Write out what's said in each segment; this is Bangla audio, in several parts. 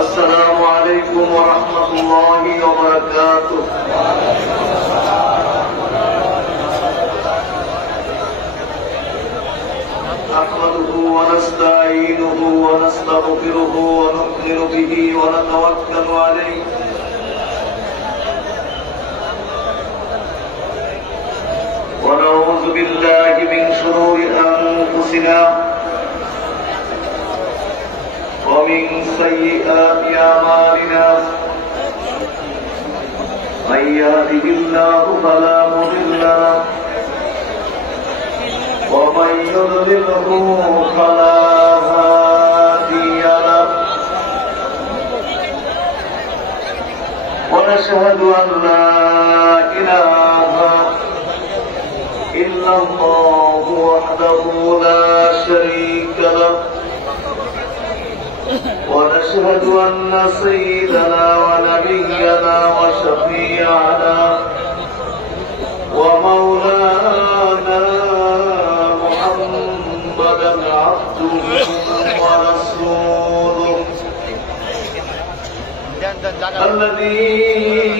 السلام عليكم ورحمة الله وبركاته. نحمده ونستعينه ونستغفره ونؤمن به ونتوكل عليه ونعوذ بالله من شرور أنفسنا ومن سيئات أعمالنا من يهده الله فلا مضل له ومن يضلله فلا هادي له ونشهد أن لا إله إلا الله وحده لا شريك له ونشهد أن سيدنا ونبينا وشفيعنا ومولانا محمدا عبده ورسوله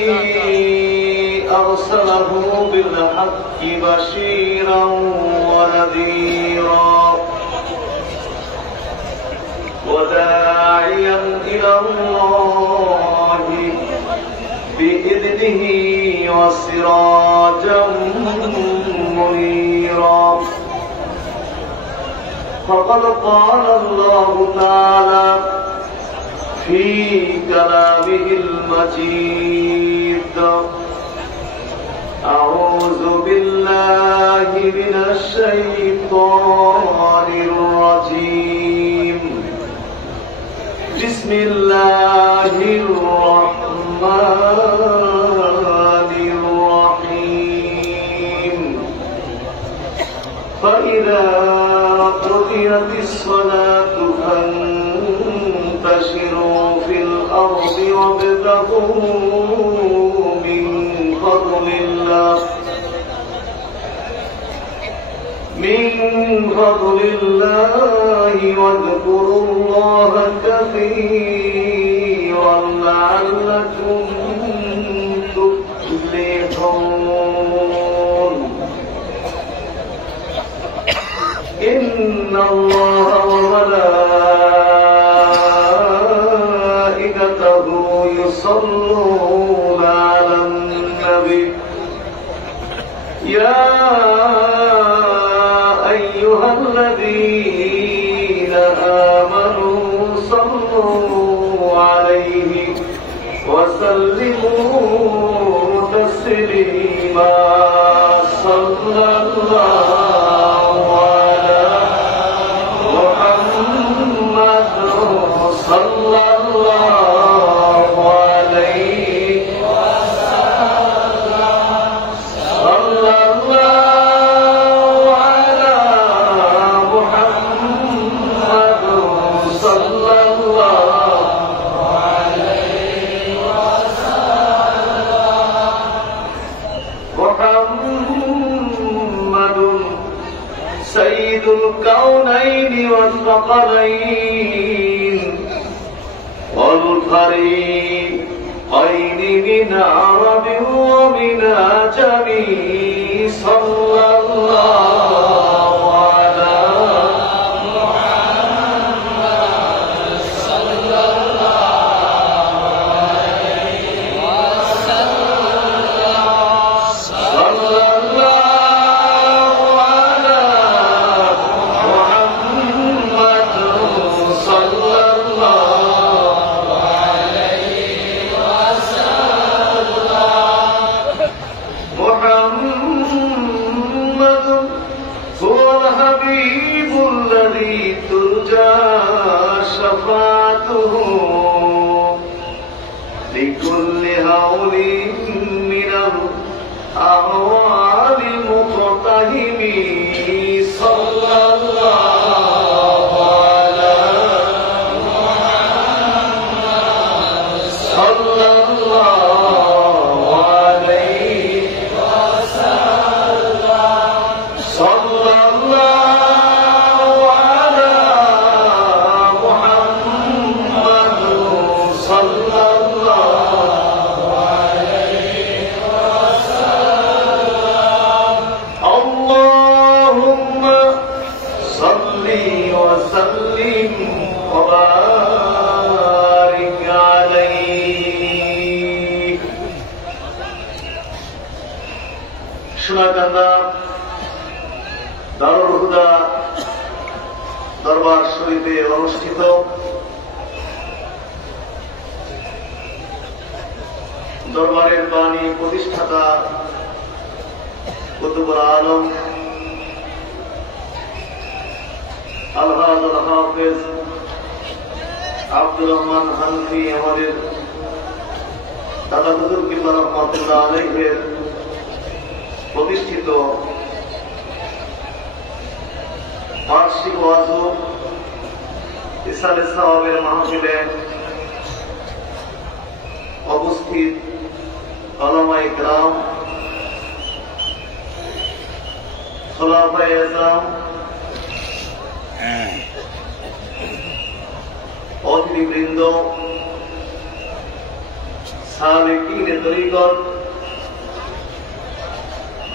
الذي أرسله بالحق بشيرا ونذيرا وداعيا إلى الله بإذنه وسراجا منيرا فقد قال الله تعالى في كلامه المجيد أعوذ بالله من الشيطان الرجيم بسم الله الرحمن الرحيم فإذا قضيت الصلاة فانتشروا في الأرض وابتغوا من فضل الله واذكروا الله كثيرا لعلكم تفلحون إن الله وملائكته يصلون على النبي يا أيها الذين آمنوا صلوا عليه وسلموا تسليما صلى الله على محمد صلى الله عليه وسلم صلى الله على محمد صلى الله عليه وسلم محمد سيد الكونين والثقلين والفريقين من عرب ومن عجم صلى الله على محمد صلى الله عليه وسلم صلى الله على محمد صلى الله عليه وسلم محمد هو الحبيب الذي ترجى شفاعته لكل هول من الأهوال مقتحم صلى الله على محمد صلى الله عليه وسلم صلى الله على محمد দরবারের বাণী প্রতিষ্ঠাতা কুতুবুল আলম আলহাজ আল হাফেজ আব্দুর রহমান হানফি আমাদের দাদা হুজুর কিবলা রহমাতুল্লাহ আলাইহির প্রতিষ্ঠিত বার্ষিক ওয়াজ ইসালে সাওয়াবের মাহফিলে উপস্থিত উলামায়ে কেরাম, খোলাফায়ে আযম, অতিথিবৃন্দ, সালেকিনে তরিকত,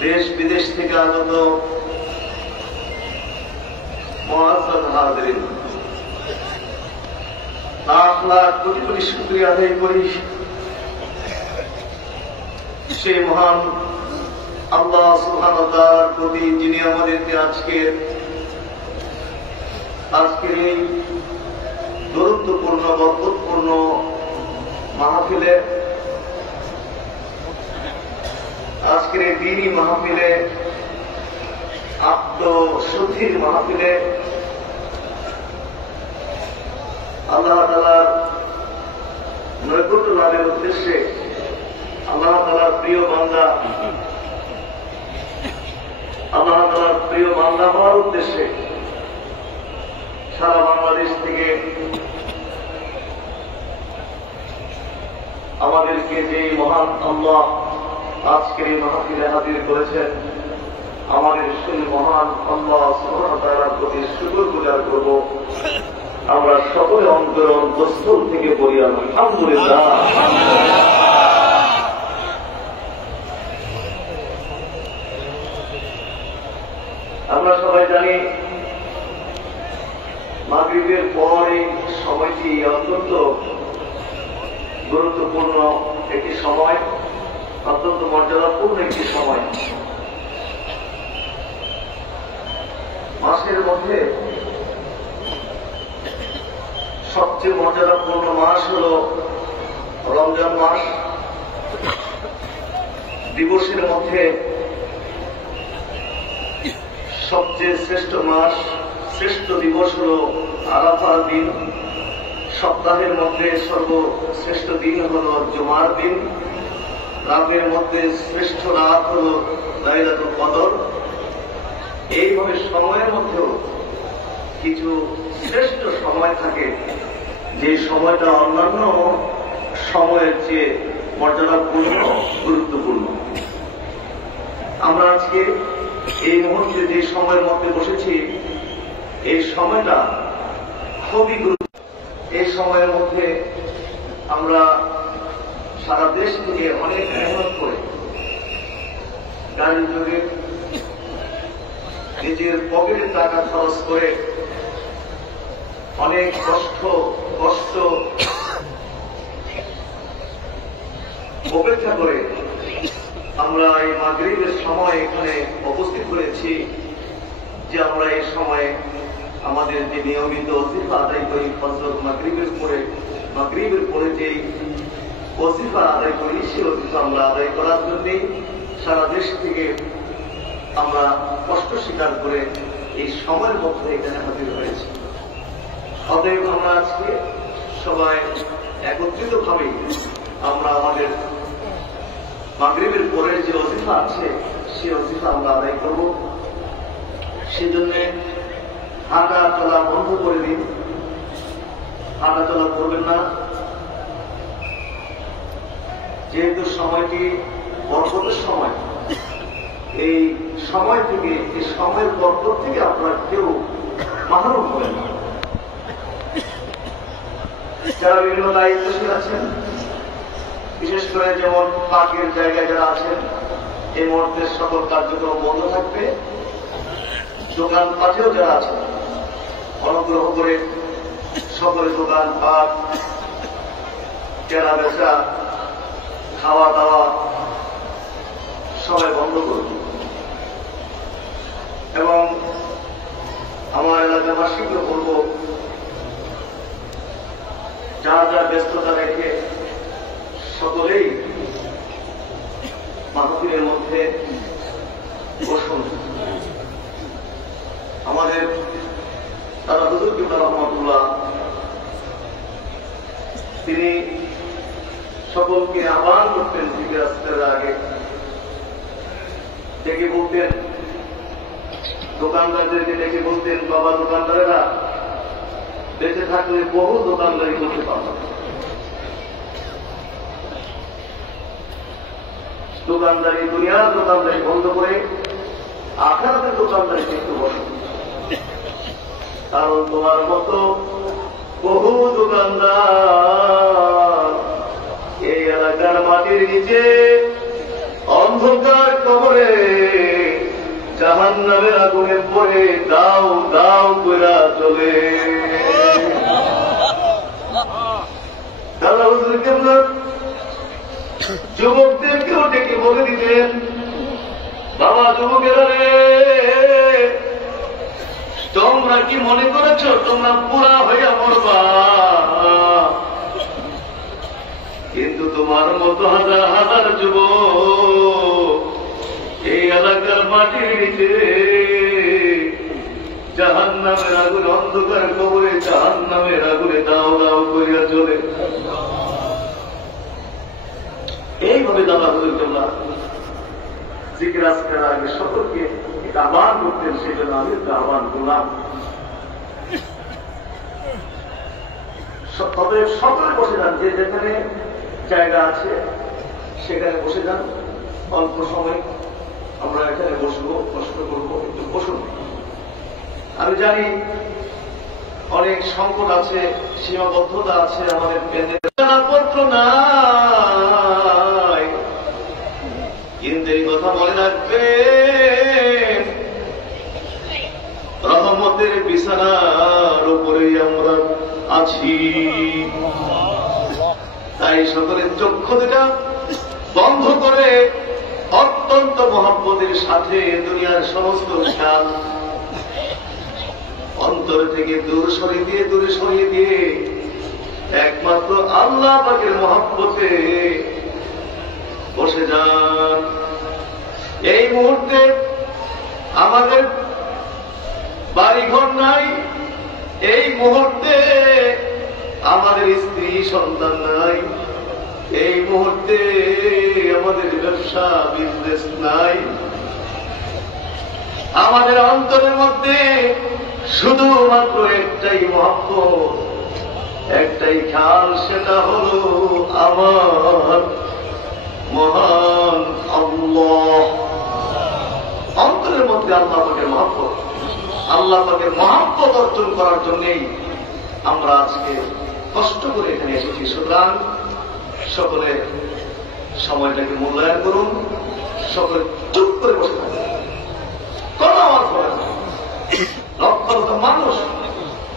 দেশ বিদেশ থেকে আগত মুআজ্জাজ হাজিরিন, লাখ লাখ কোটি কোটি শুকরিয়া আদায় করি সেই মহান আল্লাহ সুবহানাহু ওয়া তাআলার প্রতি, যিনি আমাদেরকে আজকের এই গুরুত্বপূর্ণ বরকতপূর্ণ মাহফিলে, আজকের এই দ্বীনি মাহফিলে, আত্মশুদ্ধির মাহফিলে আল্লাহ তাআলার নৈকট্য লাভের উদ্দেশ্যে, আল্লাহ তাআলার প্রিয় বান্দা হওয়ার উদ্দেশ্যে সারা বাংলাদেশ থেকে আমাদেরকে যে মহান আল্লাহ আজকের এই মাহফিলে হাজির করেছেন, আমাদের সেই মহান আল্লাহ সুবহানাহু ওয়া তাআলার প্রতি শুকরগুজার করব। আমরা সকলে অন্তরস্থল থেকে বলি আলহামদুলিল্লাহ। আমরা সবাই জানি মাগরিবের পর এই সময়টি অত্যন্ত গুরুত্বপূর্ণ একটি সময়, অত্যন্ত মর্যাদাপূর্ণ একটি সময়। মাসের মধ্যে সবচেয়ে মর্যাদাপূর্ণ মাস হল রমজান মাস। দিবসের মধ্যে সবচেয়ে শ্রেষ্ঠ মাস, শ্রেষ্ঠ দিবস হল আরাফার দিন। সপ্তাহের মধ্যে সর্বশ্রেষ্ঠ দিন হল জুমার দিন। রাতের মধ্যে শ্রেষ্ঠ রাত হল লাইলাতুল কদর। এইভাবে সময়ের মধ্যেও কিছু শ্রেষ্ঠ সময় থাকে, যে সময়টা অন্যান্য সময়ের চেয়ে মর্যাদাপূর্ণ, গুরুত্বপূর্ণ। আমরা আজকে এই মুহূর্তে যে সময়ের মধ্যে বসেছি, এই সময়টা খুবই গুরুত্ব। এই সময়ের মধ্যে আমরা সারা দেশ থেকে অনেক মেহনত করে, গাড়ি যোগে, নিজের পকেটের টাকা খরচ করে, অনেক কষ্ট উপেক্ষা করে আমরা এই মাগরিবের সময় এখানে উপস্থিত হয়েছি, যে আমরা এই সময়ে আমাদের যে নিয়মিত ওজিফা আদায় করি, ফজর মাগরিবের পরে যেই ওজিফা আদায় করি, সেই ওজিফা আমরা আদায় করার জন্যে সারা দেশ থেকে আমরা কষ্ট স্বীকার করে এই সময়ের মধ্যে এখানে হাজির হয়েছি। অতএব আমরা আজকে সবাই একত্রিত ভাবে আমরা আমাদের মাগরিবের পরের যে ওজিফা আছে, সেই ওজিফা আমরা আদায় করব। সেজন্য হাঁটা চলা বন্ধ করে দিন, হাঁটা চলা করবেন না। যেহেতু সময়টি বরকতের সময়, এই সময় থেকে, এই সময়ের বরকত থেকে আপনারা কেউ মাহরুম হবেন না। যারা বিভিন্ন দায়িত্বশীল আছেন, বিশেষ করে যেমন পাকের জায়গায় যারা আছেন, এই মুহূর্তে সকল কার্যক্রম বন্ধ থাকবে। দোকান পাটেও যারা আছেন, অনুগ্রহ করে সকলের দোকান পাট, কেনা বেচা, খাওয়া দাওয়া সবাই বন্ধ করুন। এবং আমার এলাকাবাসীকে বলব, যা যা ব্যস্ততা রেখে সকলেই মাহফিলের মধ্যে বসুন। আমাদের তারা হুজুর কিবলা রহমাতুল্লাহ তিনি সকলকে আহ্বান করতেন দিকে আসতে আগে ডেকে বলতেন, দোকানদারদেরকে ডেকে বলতেন, বাবা দোকানদারেরা বেঁচে থাকলে বহু দোকানদারি করতে পারবেন, দোকানদারি দুনিয়ার দোকানদারি বন্ধ করে আখেরাতের দোকানদারি কিন্তু বসে। কারণ তোমার মতো বহু দোকানদার এই এলাকার মাটির নিচে অন্ধকার কবরে জাহান্নামের আগুনে পড়ে দাও দাও কইরা চলে। আল্লাহ হুজুর কিবলা যুবকদেরকেও ডেকে বলে দিতেন, বাবা যুবকেরা রে, তোমরা কি মনে করেছ তোমরা পুরা হইয়া মরবা? কিন্তু তোমার মতো হাজার হাজার যুবক এই এলাকার মাটির নিচে জাহান্নামের আগুন অন্ধকার কবরে জাহান্নামের আগুনে দাও দাও করিয়া চলে। এইভাবে দাদা হুজুর কিবলা জিকির আজকার আগে সকলকে আহ্বান করতেন, সেজন্য আমি আহ্বান করলাম। তবে সকলে বসে যান, যে যেখানে জায়গা আছে সেখানে বসে যান। অল্প সময় আমরা এখানে বসবো, কষ্ট করবো, একটু বসুন। আমি জানি অনেক সংকট আছে, সীমাবদ্ধতা আছে, আমাদের পত্র নাই, কিন্তু এই কথা মনে রাখবে, রহমতের বিছানার উপরে আমরা আছি। তাই সকলের চক্ষু দুটা বন্ধ করে অত্যন্ত মহব্বতের সাথে দুনিয়ার সমস্ত খেয়াল অন্তর থেকে দূরে সরিয়ে দিয়ে একমাত্র আল্লাহ পাকের মহব্বতে বসে যান। এই মুহূর্তে আমাদের বাড়িঘর নাই, এই মুহূর্তে আমাদের স্ত্রী সন্তান নাই, এই মুহূর্তে আমাদের ব্যবসা বিজনেস নাই, আমাদের অন্তরের মধ্যে শুধুমাত্র একটাই মহব্বত, একটাই খেয়াল, সেটা হল আমার মহান আল্লাহ। অন্তরের মধ্যে আল্লাহ পাকের মহব্বত, আল্লাহ পাকের মহব্বত অর্জন করার জন্যই আমরা আজকে কষ্ট করে এখানে এসেছি। সুতরাং সকলে সময়টাকে মূল্যায়ন করুন, সকলে চুপ করে বসে থাকুন, কোন আওয়াজ করে না। লক্ষ লক্ষ মানুষ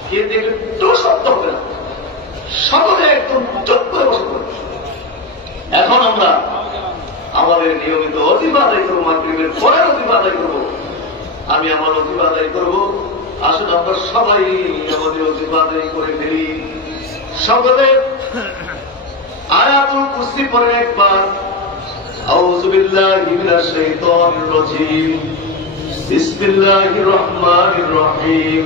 কিন্তু একটু শব্দ হবে না, সকলে একদম চুপ করে বসে থাকুন। এখন আমরা আমাদের নিয়মিত অজিফা আদায় করবো, মাগরিবের পরে অজিফা আদায় করবো। আমি আমার অজিফা আদায় করবো, আসলে আমরা সবাই আমাদের অজিফা আদায় করে ফেলি। সকলে আয়াতুল কুরসি পরে একবার আউযু বিল্লাহি মিনাশ শাইতানির রাজীম, বিসমিল্লাহির রহমানির রহিম।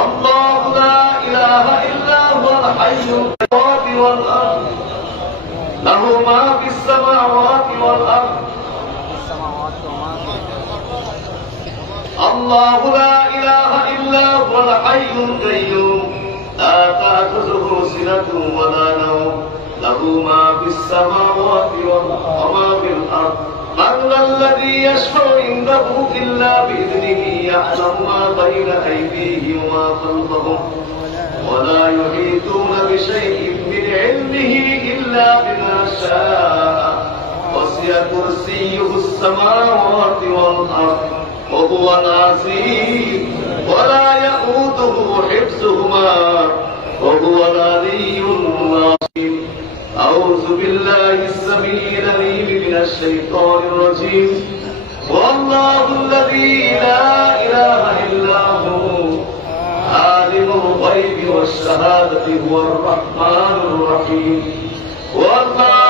আল্লাহু লা ইলাহা ইল্লা হুয়াল হাইয়ুল কাইয়্যুম ওয়াল আরদ লাহু মা ফিস সামাওয়াতি ওয়াল আরদ। আল্লাহু লা ইলাহা ইল্লা হুয়াল হাইয়ুল কাইয়্যুম লা তা'খুযুহু সিনাতুন ওয়া লা নাওম লাহু মা ফিস সামাওয়াতি ওয়া মা ফিল আরদ। من ذا الذي يشفع عنده إلا بإذنه يعلم ما بين أيديهم وما خلفهم ولا يحيطون بشيء من علمه إلا بما شاء وسع كرسيه السماوات والأرض وهو العظيم ولا يئوده حفظهما وهو العلي العظيم. أعوذ بالله السميع العليم من الشيطان الرجيم. والله الذي لا إله إلا هو عالم الغيب والشهادة هو الرحمن الرحيم. والله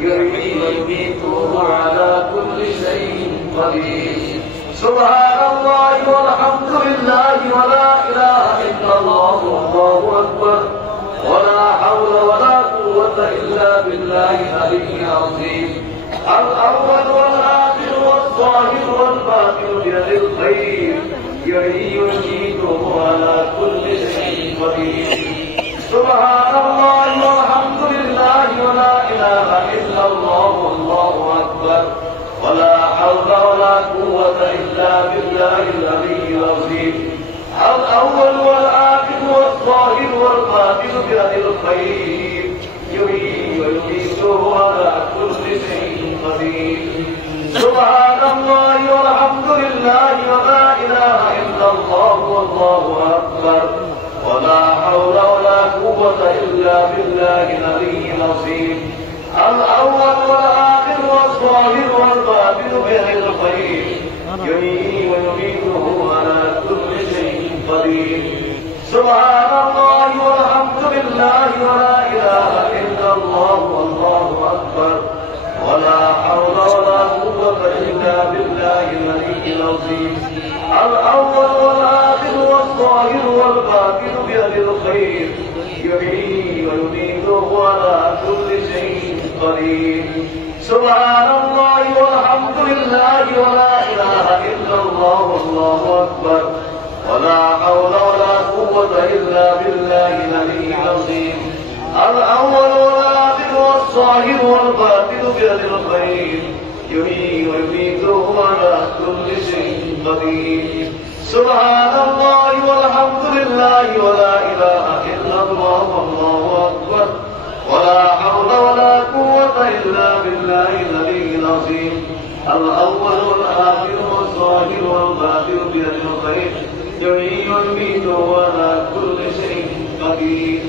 يحيي ويميت وهو على كل شيء قدير سبحان الله والحمد لله ولا إله إلا الله والله أكبر ولا حول ولا قوة إلا بالله العلي العظيم الأول والآخر والظاهر والباطن بيد الخير يحيي ويميت وهو على كل شيء قدير سبحان الله والحمد لله ولا إله إلا الله والله أكبر ولا حول ولا قوة إلا بالله العلي العظيم الأول والآخر والظاهر والباطن بيد الخير يحيي ويميت وهو على كل شيء قدير سبحان الله والحمد لله ولا إله إلا الله والله أكبر ولا حول ولا قوة إلا بالله العلي العظيم الأول والآخر والظاهر والباطن بيد الخير يحيي ويميت وهو على كل شيء قدير سبحان الله والحمد لله ولا إله إلا الله والله أكبر ولا حول ولا قوة إلا بالله العلي العظيم الأول والآخر والظاهر والباطن بيد الخير يحيي ويميت وهو على كل شيء قدير سبحان الله والحمد لله ولا إله إلا الله والله أكبر ولا حول ولا قوة إلا بالله العلي العظيم الأول والآخر والظاهر والباطن بيد الخير يحيي ويميت وهو على كل شيء قدير سبحان الله والحمد لله ولا إله إلا الله والله أكبر ولا حول ولا قوة إلا بالله العلي العظيم الأول والآخر والظاهر والباطن بيد الخير يحيي ويميت وهو على كل شيء قدير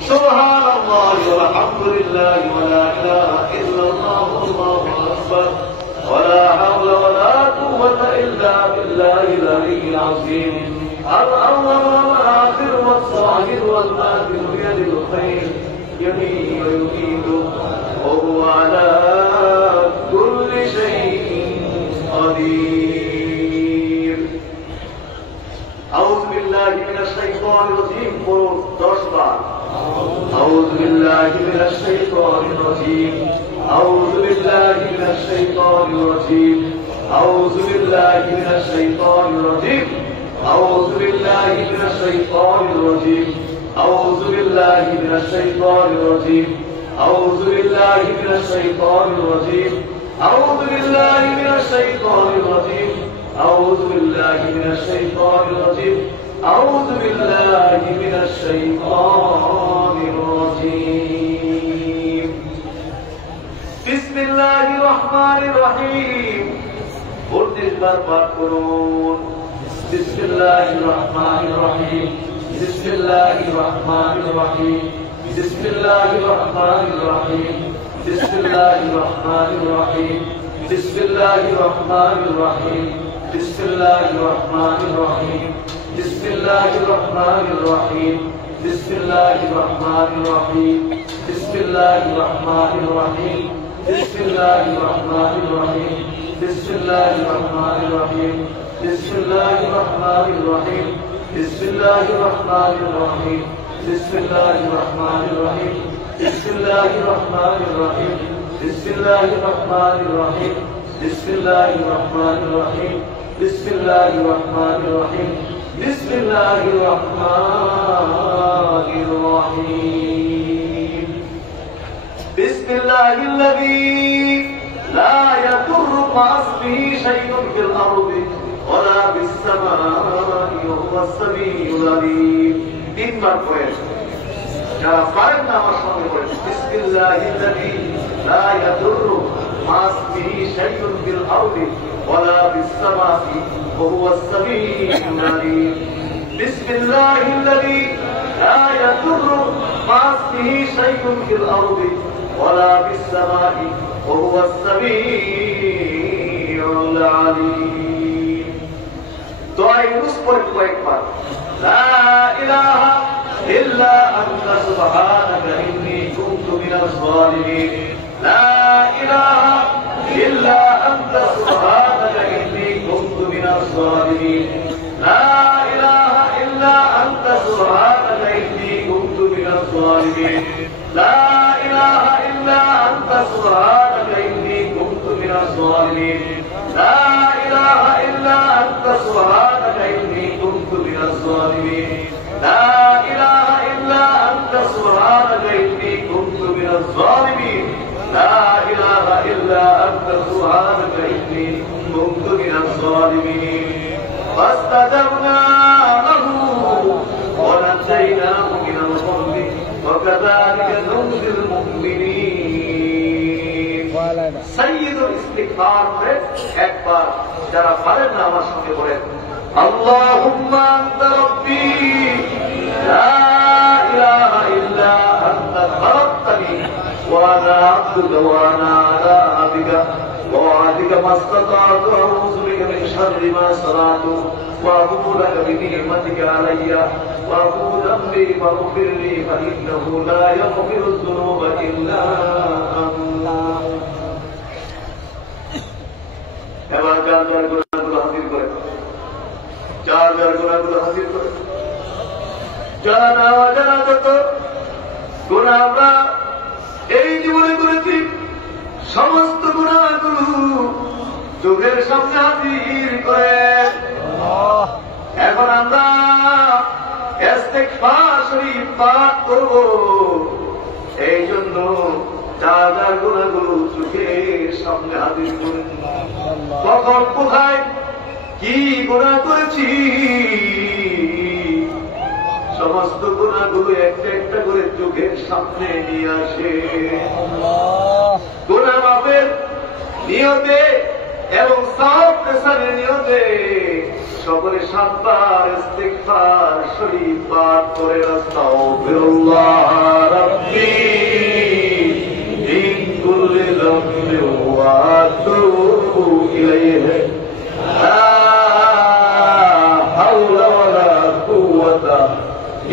سبحان الله والحمد لله ولا إله إلا الله والله أكبر ولا حول ولا قوة إلا بالله العلي العظيم الأول والآخر والظاهر والباطن بيد الخير يحيي ويميت وهو على كل شيء قدير أعوذ بالله من الشيطان الرجيم قرون 10 بار أعوذ بالله من الشيطان الرجيم أعوذ بالله من الشيطان الرجيم أعوذ بالله من الشيطان الرجيم أعوذ بالله من الشيطان الرجيم أعوذ بالله من الشيطان الرجيم أعوذ بالله من الشيطان الرجيم أعوذ بالله من الشيطان الرجيم أعوذ بالله من الشيطان الرجيم أعوذ بالله من الشيطان الرجيم بسم الله الرحمن الرحيم قلت البربر قرون بسم الله الرحمن الرحيم بسم الله الرحمن الرحيم بسم الله الرحمن الرحيم بسم الله الرحمن الرحيم بسم الله الرحمن الرحيم بسم الله الرحمن الرحيم بسم الله الرحمن الرحيم بسم الله الرحمن الرحيم بسم الله الرحمن الرحيم بسم الله الرحمن الرحيم بسم الله الرحمن الرحيم بسم الله الرحمن الرحيم بسم الله الرحمن الرحيم بسم الله الرحمن الرحيم بسم الله الرحمن الرحيم بسم الله الرحمن الرحيم بسم الله الرحمن الرحيم بسم الله الرحمن الرحيم بسم الله الرحمن الرحيم بسم الله الذي لا يضر مع اسمه شيء في الأرض ولا بالسماء وهو السميع العليم তিনবার পড়েন যারা পারেন না আমার সঙ্গে পড়েন বিসমিল্লাহিল্লাযী লা ইয়াদুররু মা ইসমিহি শাইউন ফিল আরদি ওয়ালা বিস সামাই ওয়া হুয়াস সামিউল আলীম বিসমিল্লাহিল্লাযী লা ইয়াদুররু মা ইসমিহি শাইউন ফিল আরদি ওয়ালা বিস সামাই ওয়া হুয়াস সামিউল আলীম দোয়া ইউনুস পড়েন কয়েকবার لا إله إلا أنت سبحانك إني كنت من الظالمين لا إله إلا أنت سبحانك إني كنت من الظالمين لا إله إلا أنت سبحانك إني كنت من الظالمين لا إله إلا أنت سبحانك إني كنت من الظالمين لا إله إلا أنت سبحانك إني كنت من الظالمين لا إله إلا أنت سبحانك إني كنت من الظالمين لا إله إلا أنت سبحانك إني كنت من الظالمين فاستجبنا له ونجيناه من الغم وكذلك ننجي المؤمنين سيد الاستغفار একবার যারা পারেন না আমার সঙ্গে বলেন اللهم أنت ربي لا إله إلا أنت خلقتني وأنا عبدك وأنا على عهدك ووعدك ما استطعت أعوذ بك من شر ما صنعت وأبوء لك بنعمتك علي وأبوء ذنبي فاغفر لي فإنه لا يغفر الذنوب إلا أنت এবার যার যার গুনাহগুলো হাজির করে যার যার গুনাহগুলো হাজির করে যারা না যারা যত গুনাহ আমরা এই জীবনে করেছি সমস্ত গুনাহগুলো চোখের সামনে হাজির করে এখন আমরা ইস্তিগফার শরীফ পাঠ করব এই জন্য যার যার গুনাহগুলো চোখের সামনে হাজির করে কখন কোথায় কি গুনাহ করেছি সমস্ত গুনাহগুলো একটা একটা করে চোখের সামনে নিয়ে আসে গুনাহ মাফের নিয়তে এবং সওয়াব পেছনের নিয়তে সকলে 7 বার ইস্তিগফার শরীফ পাঠ করে আস্তাগফিরুল্লাহ রাব্বি মিন কুল্লি যামবি ওয়া আতুবু ইলাইহি লা হাওলা ওয়ালা কুওয়াতা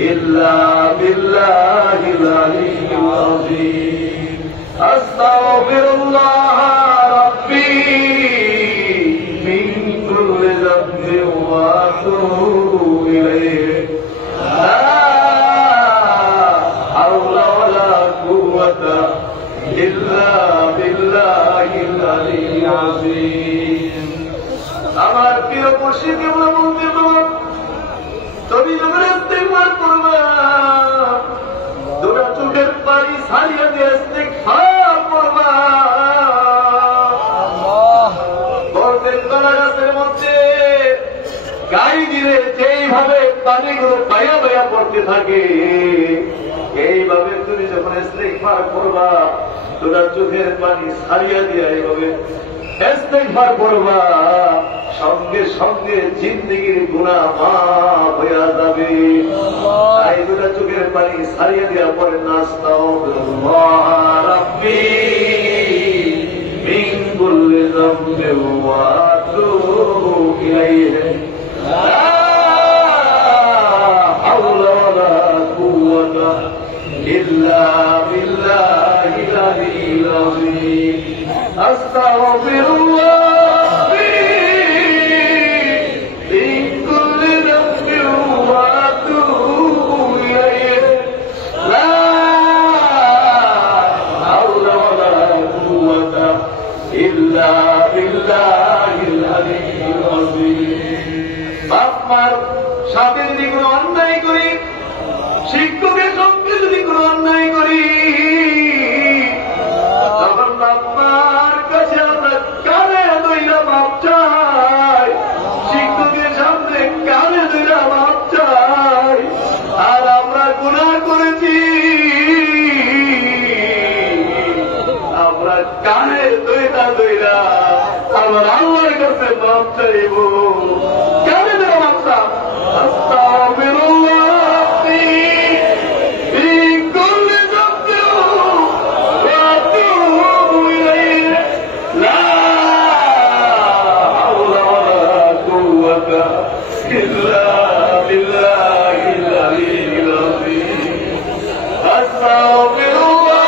ইল্লা বিল্লাহিল আলিয়্যিল আযীম আস্তাগফিরুল্লাহ রাব্বি মিন কুল্লি যামবি ওয়া আতুবু ইলাইহি লা হাওলা ওয়ালা কুওয়াতা ইল্লা বিল্লাহিল আলিয়্যিল আযীম আমার প্রিয় মুর্শিদকে বলতে তুমি যখন ইস্তিগফার করবা দুটা চোখের পানি ছাড়িয়ে দিয়ে ইস্তিগফার করবা বলতেন কলা গাছের মধ্যে গাই দিলে যেইভাবে পানিগুলো বায়া বায়া পড়তে থাকে এইভাবে তুমি যখন ইস্তিগফার করবা দুটা চোখের পানি ছাড়িয়ে দিয়ে এইভাবে ইস্তিগফার করবা সঙ্গে সঙ্গে জিন্দেগির গুনাহ মাফ হয়ে যাবে তাই দুটা চোখের পানি ছাড়িয়ে দেওয়ার পরে আস্তাগফিরুল্লাহ রাব্বি মিন কুল্লি যামবি ওয়া আতুবু ইলাইহি লা হাওলা ওয়ালা কুওয়াতা ইল্লা বিল্লাহিল আলিয়্যিল আযীম আস্তাগফিরুল্লাহ সাথে যদি কোনো অন্যায় করি শিক্ষকের সঙ্গে যদি কোনো অন্যায় করি তখন আপনার কাছে আমরা কানে দইরা মাপ চাই শিক্ষকের সামনে কানে দইরা মাপ চাই আর আমরা গুনাহ করেছি আমরা কানে দইরা দইরা আমার আল্লাহর কাছে মাপ চাইব কানে দইরা মাপ চাই আস্তাগফিরুল্লাহ মিন কুল্লি যামবি ওয়া আতুবু ইলাইহি লা হাওলা ওয়ালা কুওয়াতা ইল্লা বিল্লাহিল আলিয়্যিল আযীম আস্তাগফিরুল্লাহ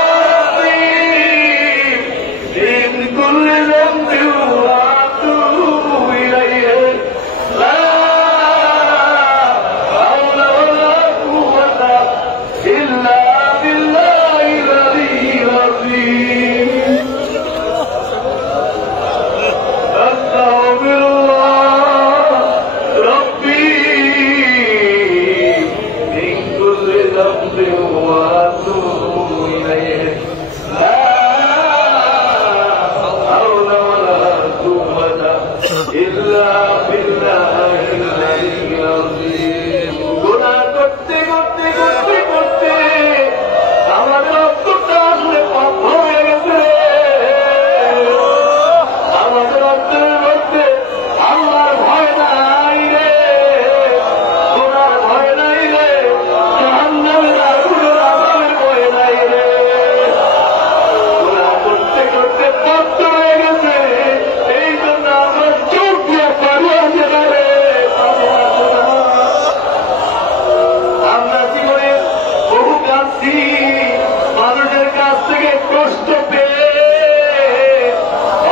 কষ্ট পেয়ে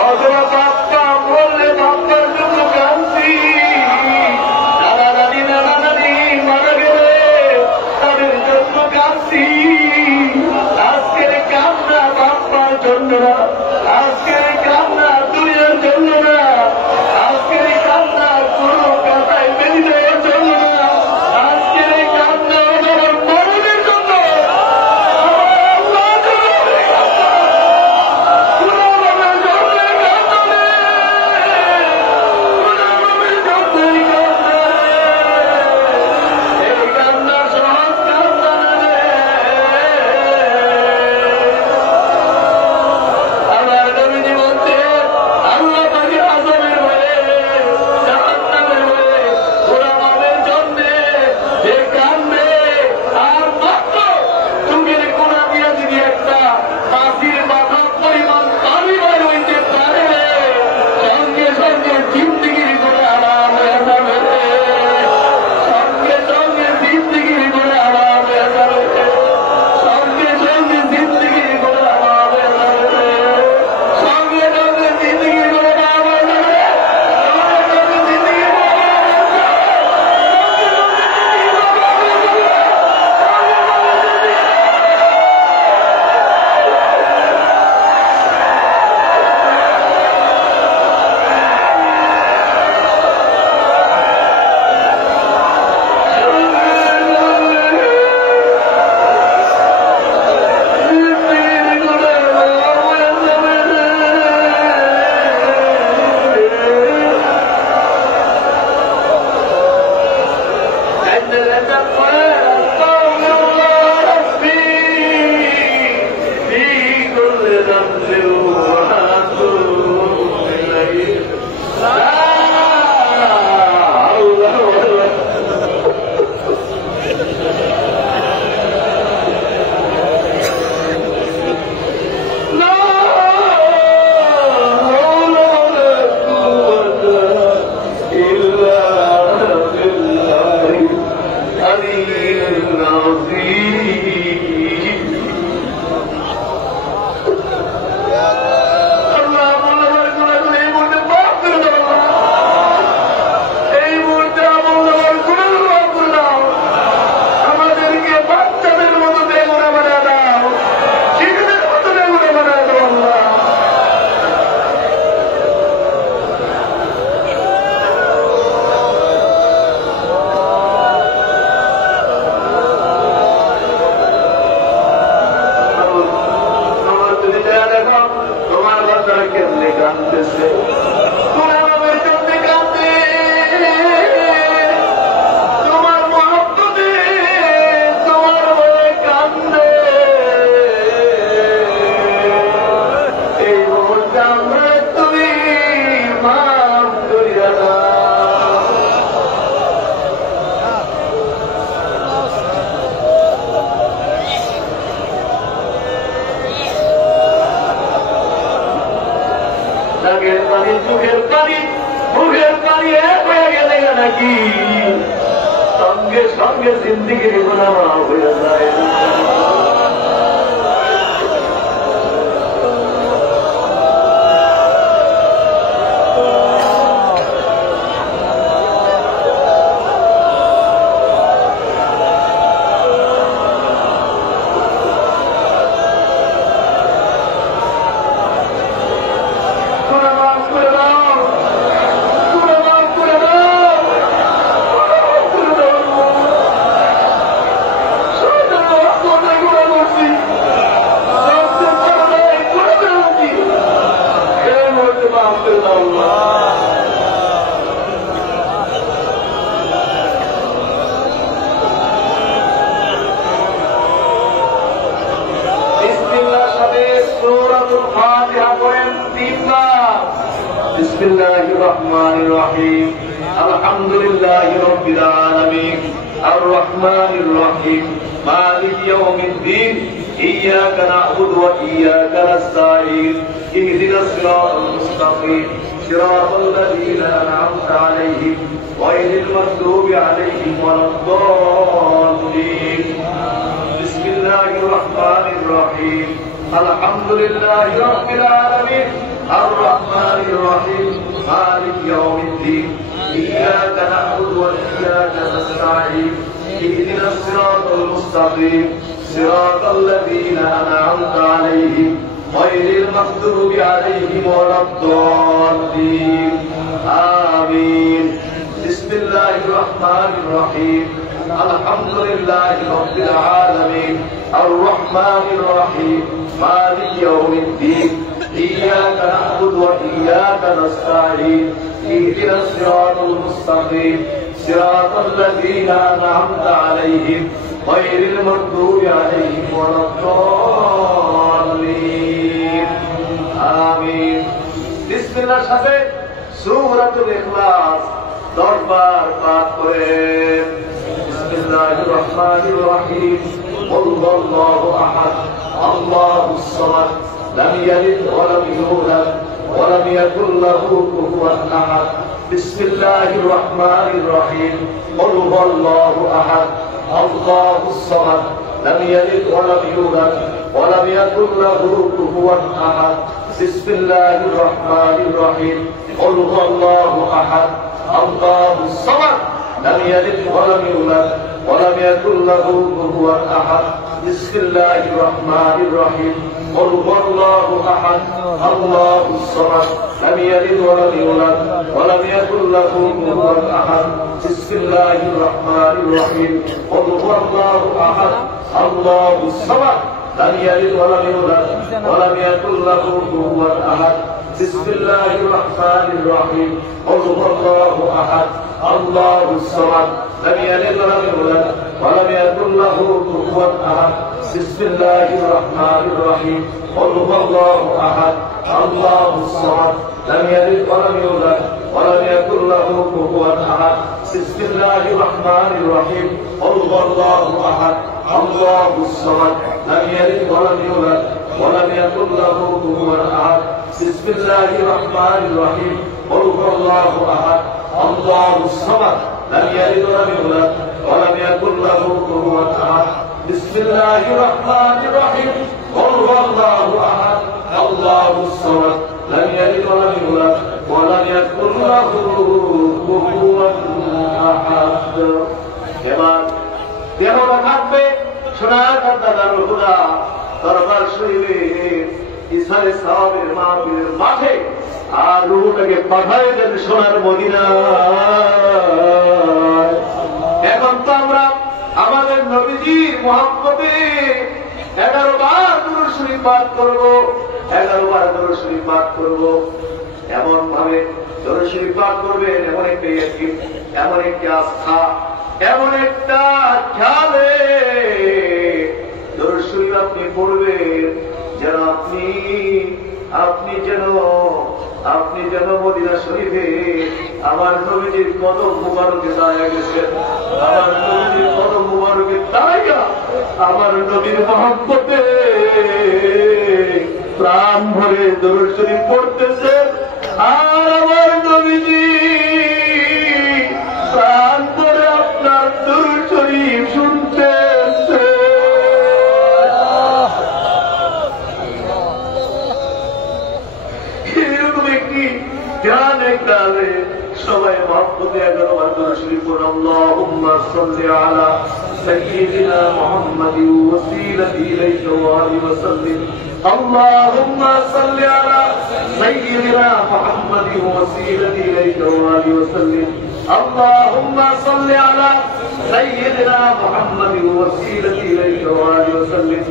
অথবা বাপ্পা বললে বাপ্পার জন্য কাঁদছি, নানা নানি মারা গেলে তাদের জন্য কাঁদছি। আজকের কান্না বাপ্পার জন্য না, আজকের কান্না দুনিয়ার জন্য না, আজকের কান্না কোনো কাতায় মেদিনের জন্য না, আজকের কান্না আমার মরণের জন্য। সঙ্গে সঙ্গে জিন্দিগির গুনাহ হয়ে যায়। बिस्मिल्लाहिर्रहमानिर्रहीम अल्हम्दुलिल्लाहि रब्बिल आलमीन अर्रहमानिर रहीम मालिक यौमिद्दीन इय्याका नअबुदु व इय्याका नस्ताईन इहदिनास सिराताल मुस्तकीम सिराताल लज़ीना अन'अमता अलैहिम गयरिल मग़दूबि अलैहिम वलद्दाल्लीन बिस्मिल्लाहिर्रहमानिर्रहीम আলহামদুলিল্লাহি রাব্বিল আলামিন আর রাহমানির রহিম মালিক ইয়াউমিদ্দিন ইয়্যাকা না'বুদু ওয়া ইয়্যাকা নাস্তাঈন ইহদিনাস সিরাতাল মুস্তাকিম সিরাতাল লাযীনা আন'আমতা আলাইহিম গায়রিল মাগদুবি আলাইহিম ওয়ালাদ-দাল্লিন আমিন বিসমিল্লাহির রহমানির রহিম আলহামদুলিল্লাহি রাব্বিল আলামিন আর রাহমানির রহিম মালিক ইয়াউমিদ্দিন ইয়্যাকা না'বুদু ওয়া ইয়্যাকা নাস্তাঈন ইহদিনাস সিরাতাল মুস্তাকিম সিরাতাল লাযীনা আন'আমতা আলাইহিম গায়রিল মাগদুবি আলাইহিম ওয়ালাদ-দাল্লিন আমিন বিসমিল্লাহর সাথে সূরাতুল ইখলাস 10 বার পাঠ করেন বিসমিল্লাহির রহমানির রহিম কুল হুয়াল্লাহু আহাদ আল্লাহুস সামাদ লাম ইয়ালিদ ওয়া লাম ইউলাদ ওয়া লাম ইয়াকুল লাহু কুফুওয়ান আহাদ বিসমিল্লাহির রহমানির রহিম কুল হুয়াল্লাহু আহাদ আল্লাহুস সামাদ লাম ইয়ালিদ ওয়া লাম ইউলাদ ওয়া লাম ইয়াকুল লাহু কুফুওয়ান আহাদ বিসমিল্লাহির রহমানির রহিম কুল হুয়াল্লাহু আহাদ আল্লাহুস সামাদ লাম ইয়ালিদ ওয়া লাম ইউলাদ ওয়া লাম ইয়াকুল লাহু কুফুওয়ান আহাদ বিসমিল্লাহির রহমানির রহিম কুল হুয়াল্লাহু আহাদ আল্লাহুস সামাদ লাম ইয়ালিদ ওয়া লাম ইউলাদ ওয়া লাম ইয়াকুল লাহু কুফুওয়ান আহাদ বিসমিল্লাহির রহমানির রহিম কুল হুয়াল্লাহু আহাদ আল্লাহুস সামাদ لم يلد ولم يولد ولم يكن له كفوا احد بسم الله الرحمن الرحيم قل هو الله احد الله الصمد لم يلد ولم يولد ولم يكن له كفوا احد بسم الله الرحمن الرحيم قل هو الله احد الله الصمد لم يلد ولم يولد ولم يكن له كفوا احد بسم الله الرحمن الرحيم قل هو الله احد الله الصمد لم يلد ولم يولد ولم يكن له كفوا احد بسم الله الرحمن الرحيم قل هو الله احد الله الصمد لم يلد ولم يولد ولم يكن له كفوا احد بسم الله الرحمن الرحيم قل هو الله احد الله الصمد لم يلد ولم يولد ولم يكن له كفوا احد এবার দেহটা থাকবে সোনার দাদার হুদা দরবার শরীফের ইসারে সাহাবের মাহফিলের মাঠে আর রুহটাকে পাঠায় দেন সোনার মদিনায়। এখন তো আমরা আমাদের নবীজির মহব্বতে 11 বার দুরূদ শরীফ পাঠ করব, 11 বার দুরূদ শরীফ পাঠ করব। এমন ভাবে দুরূদ শরীফ পাঠ করবেন, এমন একটা ইয়াকিন, এমন একটা আস্থা, এমন একটা খেয়ালে দুরূদ শরীফ আপনি পড়বেন যেন আপনি যেন মদিনা শরীফে আমার নবীজির কদম মুবারকে দাঁড়িয়ে গেছেন, আমার নবীজির কদম মুবারকে দাঁড়িয়ে আমার নবীর মহব্বতে প্রাণ ভরে দুরূদ শরীফ পড়তেছেন, আর আমার নবীজি প্রাণ ভরে আপনার দুরূদ শরীফ শুনতেছে। এরকম একটি ধ্যান কালে সবাই মহব্বতে 11 বার দুরূদ শরীফ পড়ুন। আল্লাহুম্মা সাল্লি আলা সাইয়্যিদিনা মুহাম্মাদিন ওয়াসিলাতি ইলাইকা ওয়া আলিহি ওয়া সাল্লিম। اللهم صل على سيدنا محمد وسيلتي إليك وآله وسلم. اللهم صل على سيدنا محمد وسيلتي إليك وآله وسلم.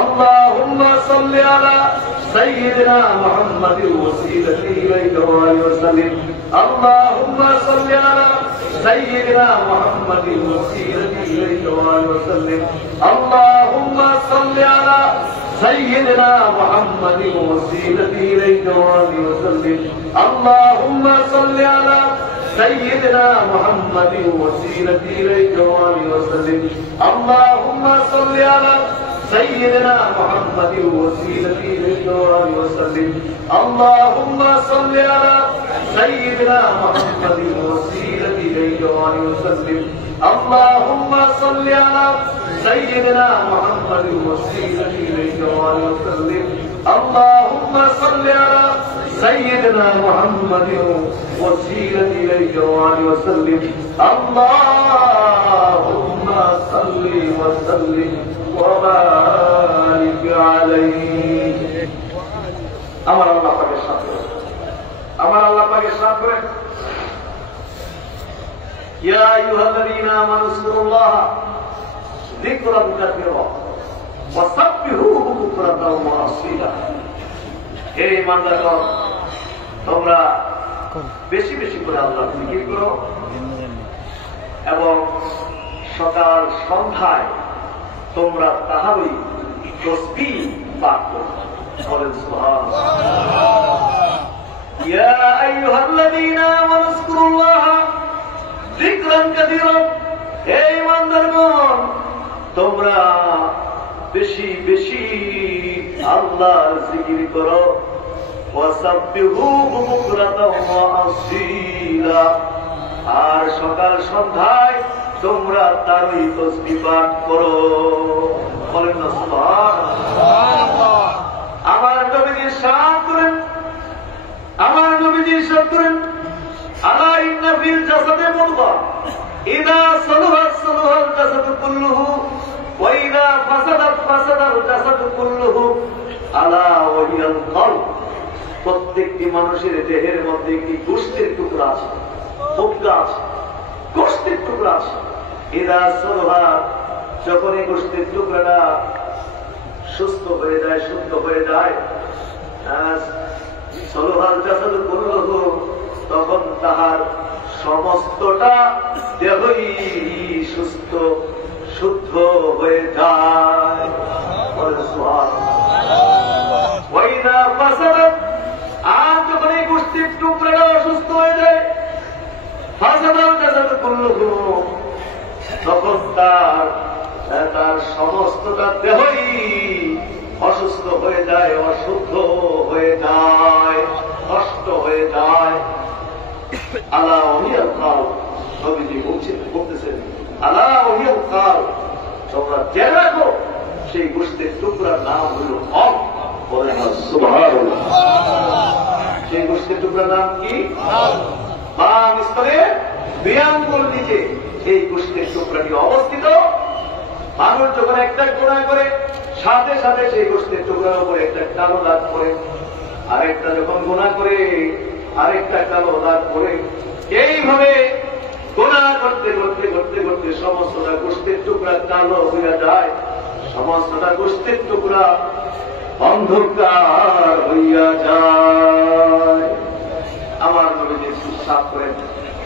اللهم صل على سيدنا محمد وسيلتي إليك وآله وسلم. اللهم صل على سيدنا محمد وسيلتي إليك وآله وسلم. اللهم صل على سيدنا محمد وسيلتي إليك وآله وسلم. اللهم صل على سيدنا محمد وسيلتي إليك وآله وسلم. اللهم صل على سيدنا محمد وسيلتي إليك وآله وسلم. اللهم صل على سيدنا محمد وسيلتي إليك وآله وسلم. اللهم صل على سيدنا محمد الوسيلة إليك وسلم اللهم صل على سيدنا محمد وسيلة إليك وسلم اللهم صل وسلم وبارك عليه আমার আল্লাহ পাকের সাথে আমার আল্লাহ পাকের সাথে ইয়া আইয়ুহাল্লাযীনা আমানু আযকুরুল্লাহ যিকরান কাসীরা ওয়াসাব্বিহুহু বুকরাতাও ওয়া আসীলা। হে ঈমানদারগণ, তোমরা বেশি বেশি করে আল্লাহর জিকির করো এবং সকাল সন্ধ্যায় তোমরা তাহারই তসবিহ পাঠ করো। বলেন সুবহানাল্লাহ। ইয়া আইয়ুহাল্লাযীনা আমানু আযকুরুল্লাহ যিকরান কাসীরা। হে ঈমানদারগণ, তোমরা বেশি বেশি আল্লাহর জিকির করো। ওয়াসাব্বিহুহু বুকরাতাও ওয়া আসীলা। আর সকাল সন্ধ্যায় তোমরা তারই তসবিহ পাঠ করো। বলেন না সুবহানাল্লাহ। আমার নবীজি ইরশাদ করেন, আমার নবীজি ইরশাদ করেন, আলা ইন্না ফিল জাসাদি মুদগা ইযা সালাহাত সালাহাল জাসাদু কুল্লুহু ওয়া ইযা ফাসাদাত ফাসাদাল জাসাদু কুল্লুহু আলা ওয়া হিয়াল কলব। প্রত্যেকটি মানুষের দেহের মধ্যে একটি গোশতের টুকরা আছে, ফোকলা আছে, গোশতের টুকরা আছে। ইযা সালাহাত, যখন এই গোশতের টুকরাটা সুস্থ হয়ে যায়, শুদ্ধ হয়ে যায়, সালাহাল জাসাদু কুল্লুহু, তখন তাহার সমস্তটা দেহই সুস্থ শুদ্ধ হয়ে যায়। আর যখন এই গোষ্ঠীর টুকরাটা অসুস্থ হয়ে যায়, তখন তার সমস্তটা দেহই অসুস্থ হয়ে যায়, অশুদ্ধ হয়ে যায়, নষ্ট হয়ে যায়। আলা ওহিয়াল কাল, নবীজি বলতেছেন, আলা ওহিয়াল কাল, তোমরা জেনে রাখো সেই গোশতের টুকরার নাম হল হক। বলেন সুবহানাল্লাহ। সেই গোশতের টুকরার নাম কি? বাম স্তরে বিয়াঙ্গুল নিচে এই গোশতের টুকরাটি অবস্থিত। মানুষ যখন একটা গুনাহ করে, সাথে সাথে সেই গোশতের টুকরার উপরে একটা কালো দাগ পড়ে, আরেকটা যখন গুনাহ করে আরেকটা কালো দাগ পড়ে, এইভাবে গুনাহ করতে করতে করতে করতে সমস্তটা গোশতের টুকরা কালো হয়ে যায়, সমস্তটা গোশতের টুকরা অন্ধকার হইয়া যায়। আমার নবীজি ইরশাদ করেন,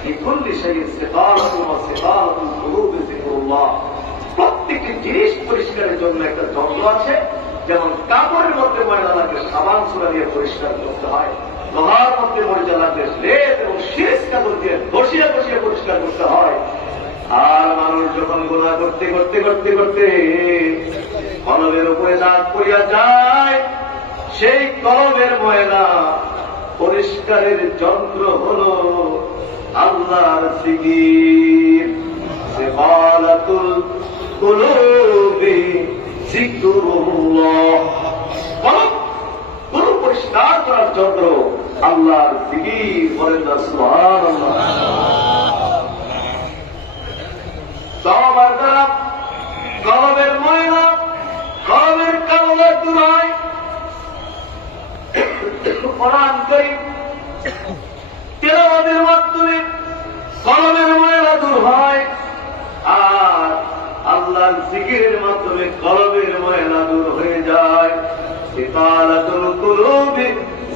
লিকুল্লি শাইইন সিকারাতুন ওয়া সিকারাতুল কুলুবি যিকরুল্লাহ। প্রত্যেকটি জিনিস পরিষ্কারের জন্য একটা যন্ত্র আছে। যেমন কাপড়ের মধ্যে ময়লা লাগলে সাবান সুরা দিয়ে পরিষ্কার করতে হয়, লোহার মধ্যে মরিচা লাগলে লেদ এবং শিরস কাপড় দিয়ে বসিয়ে বসিয়ে পরিষ্কার করতে হয়। আর মানুষ যখন গুনাহ করতে করতে করতে করতে কলবের উপরে দাগ পড়িয়া যায়, সেই কলবের ময়লা পরিষ্কারের যন্ত্র হল আল্লাহর জিকির। সিকালাতুল কুলুবি যিকরুল্লাহ। কলব পরিষ্কার করার যন্ত্র আল্লাহর জিকির। বলেন না সুবহানাল্লাহ। তওবার দ্বারা কলবের ময়লা, কলবের কালো দূর হয়। কোরআন কারীম তিলাওয়াতের মাধ্যমে কলবের ময়লা দূর হয়, আর আল্লাহর জিকিরের মাধ্যমে কলবের ময়লা দূর হয়ে যায়। সিকালাতুল কুলুবি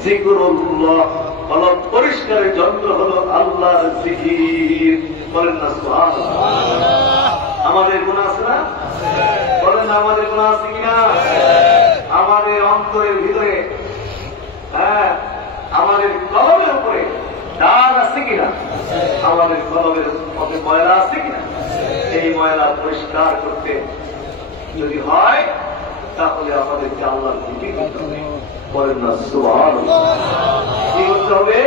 যিকরুল্লাহ। কলব পরিষ্কারের যন্ত্র হলো আল্লাহর জিকির। বলেন না সুবহানাল্লাহ। আমাদের গুনাহ আছে না? বলেন না আমাদের গুনাহ আছে কিনা? আমাদের অন্তরের ভিতরে, আমাদের কলবের উপরে দাগ আছে কিনা? আমাদের কলবের মধ্যে ময়লা আছে কিনা? এই ময়লা পরিষ্কার করতে যদি হয়, তাহলে আমাদেরকে আল্লাহর জিকির করতে হবে। বলেন না সুবহানাল্লাহ। কি করতে হবে?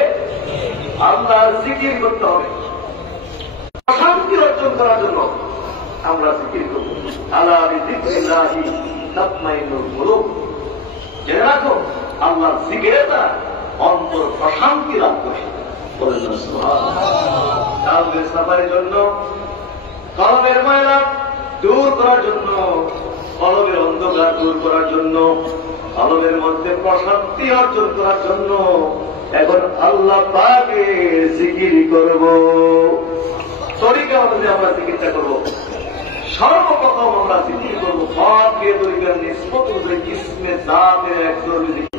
আল্লাহর জিকির করতে হবে। শান্তি অর্জন করার জন্য আমরা জিকির করব। আলা বিযিকরিল্লাহি তাতমাইন্নুল কুলুব। জেনে রাখো আল্লাহর জিকিরে দ্বারা অন্তর প্রশান্তি লাভ করে। বলেন না সুবহানাল্লাহ। কালবের সাফারের জন্য, কলবের ময়লা দূর করার জন্য, কলবের অন্ধকার দূর করার জন্য, কলবের মধ্যে প্রশান্তি অর্জন করার জন্য এখন আল্লাহ পাকের জিকির করব। তরিকা অনুযায়ী আমরা জিকিরটা করব। সর্বপ্রথম আমরা জিকির করব পাকে তরিকার নিসবত অনুযায়ী ইসমে জাতের একজন জিকির।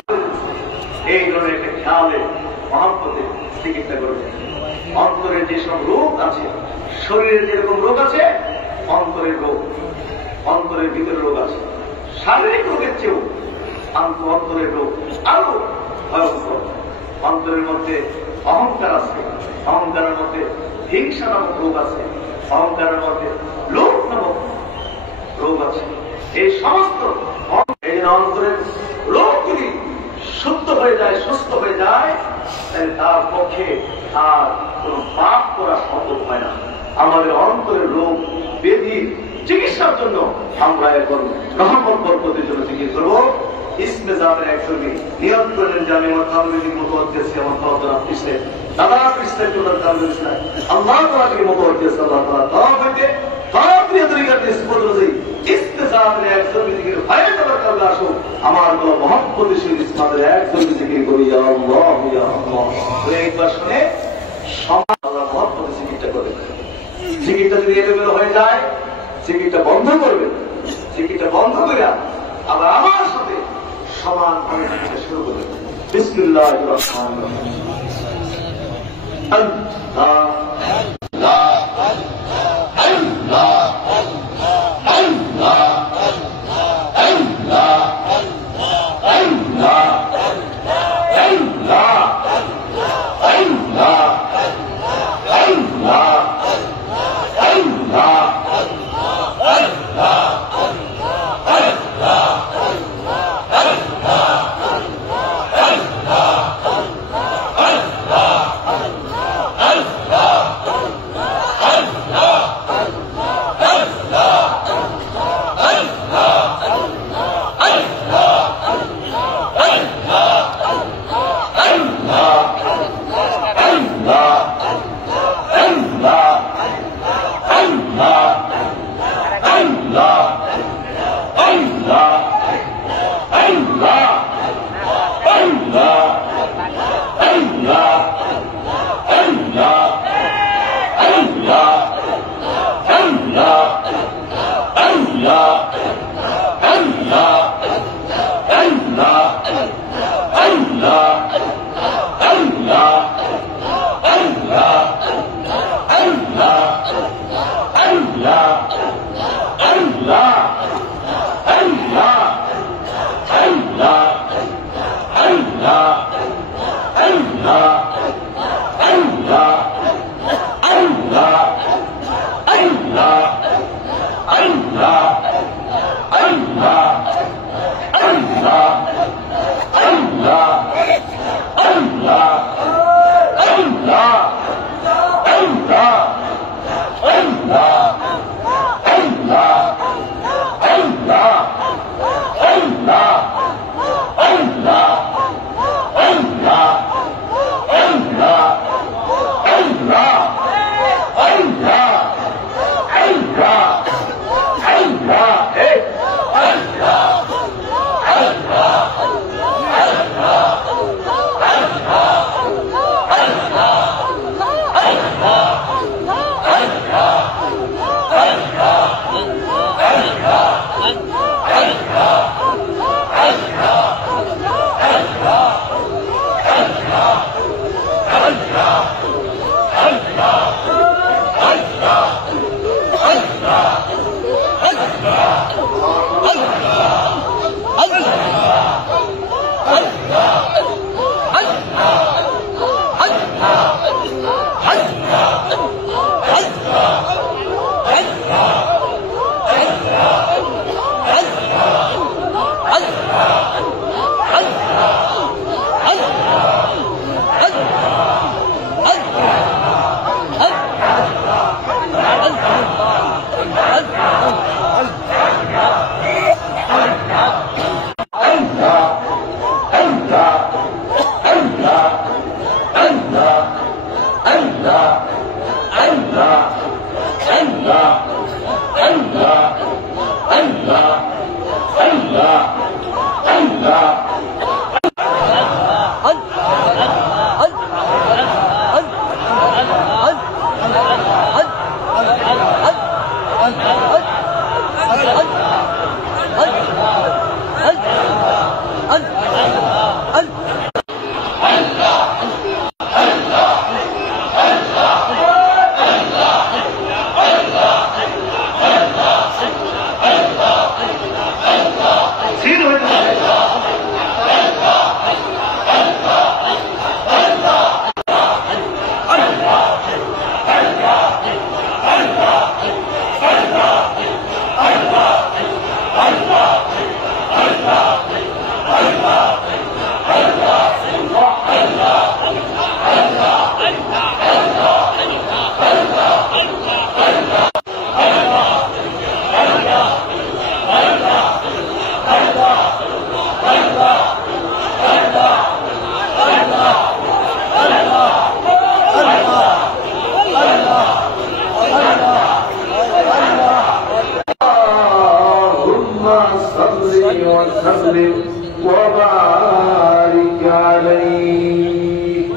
এই ধরনের একটা খেয়ালে মহাব্বতে জিকিরটা করবে। অন্তরের যেসব রোগ আছে, শরীরের যেরকম রোগ আছে, অন্তরের রোগ, অন্তরের ভিতরে রোগ আছে, শারীরিক রোগের চেয়েও অন্তরের রোগ আরো ভয়ঙ্কর। অন্তরের মধ্যে অহংকার আছে, অহংকারের মধ্যে হিংসা নামক রোগ আছে, অহংকারের মধ্যে লোভ নামক রোগ আছে। এই সমস্ত অন্তরের রোগ যদি শুদ্ধ হয়ে যায়, সুস্থ হয়ে যায়, তাহলে তার পক্ষে আর কোন পাপ করা সম্ভব হয় না। আমাদের অন্তরের রোগ ব্যাধির চিকিৎসার জন্য আমরা এখন রহমত বরকতের জন্য জিকির করবো। ইসমে জাতের একসঙ্গে নিয়ত করলেন যে আমি আমার কামবিধির মতো হচ্ছে আমার তরফ পিছলে দাদা পিছলে তোলার কামবিধি নাই আল্লাহ তাআলা থেকে মতো হচ্ছে আল্লাহ তাআলা তরফ হইতে তরফীয় তরিকার নিসবত অনুযায়ী ইসমে জাতের একসঙ্গে জিকির হয়ে যাবার কারণে আসো আমার কোন মহব্বতের সহিত ইসমাদের একসঙ্গে জিকির করি ইয়া আল্লাহ ইয়া আল্লাহ। একবার শুনে সমান আল্লাহ মহব্বতের জিকিরটা করে। জিকিরটা যদি এলোমেলো হয়ে যায়, জিকিরটা বন্ধ করবে। জিকিরটা বন্ধ করে আবার আমার সাথে সমান ভাবে জিকিরটা শুরু করবে। বিসমিল্লাহির রহমানির রহিম। আল্লাহ Allah وبارك عليه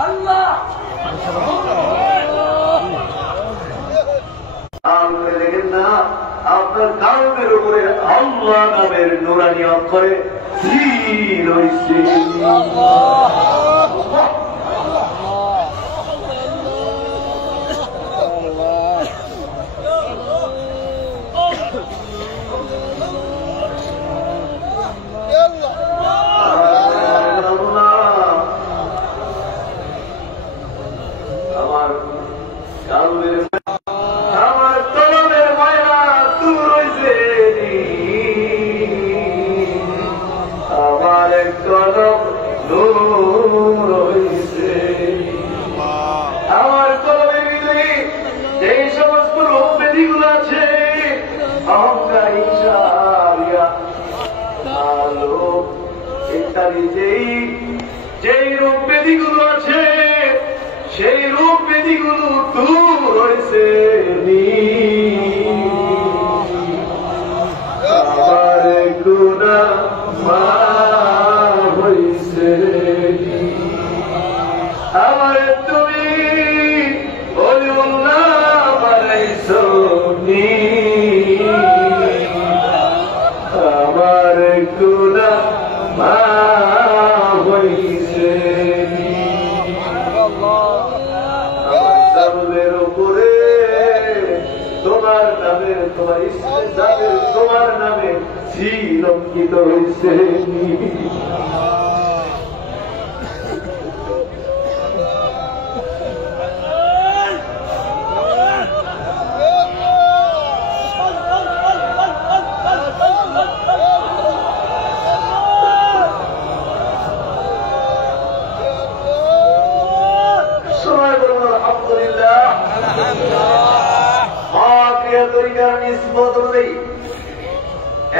الله আপনার কাউকের উপরে আল্লাহ নামের নুরানি অক্ষরে সিল হইছে যেই রূপ বেদিগুলো আছে সেই রূপ বেদিগুলো দূর হয়েছে আমার গুনাহ মাফ হয়েছে আমার তুমি ওলিউল্লাহ বানাইছো আমার গুনাহ মাফ হইছে আমার চারুলের উপরে তোমার নামে তোমার ইসলামের তোমার নামে ঝিল অঙ্কিত হইছে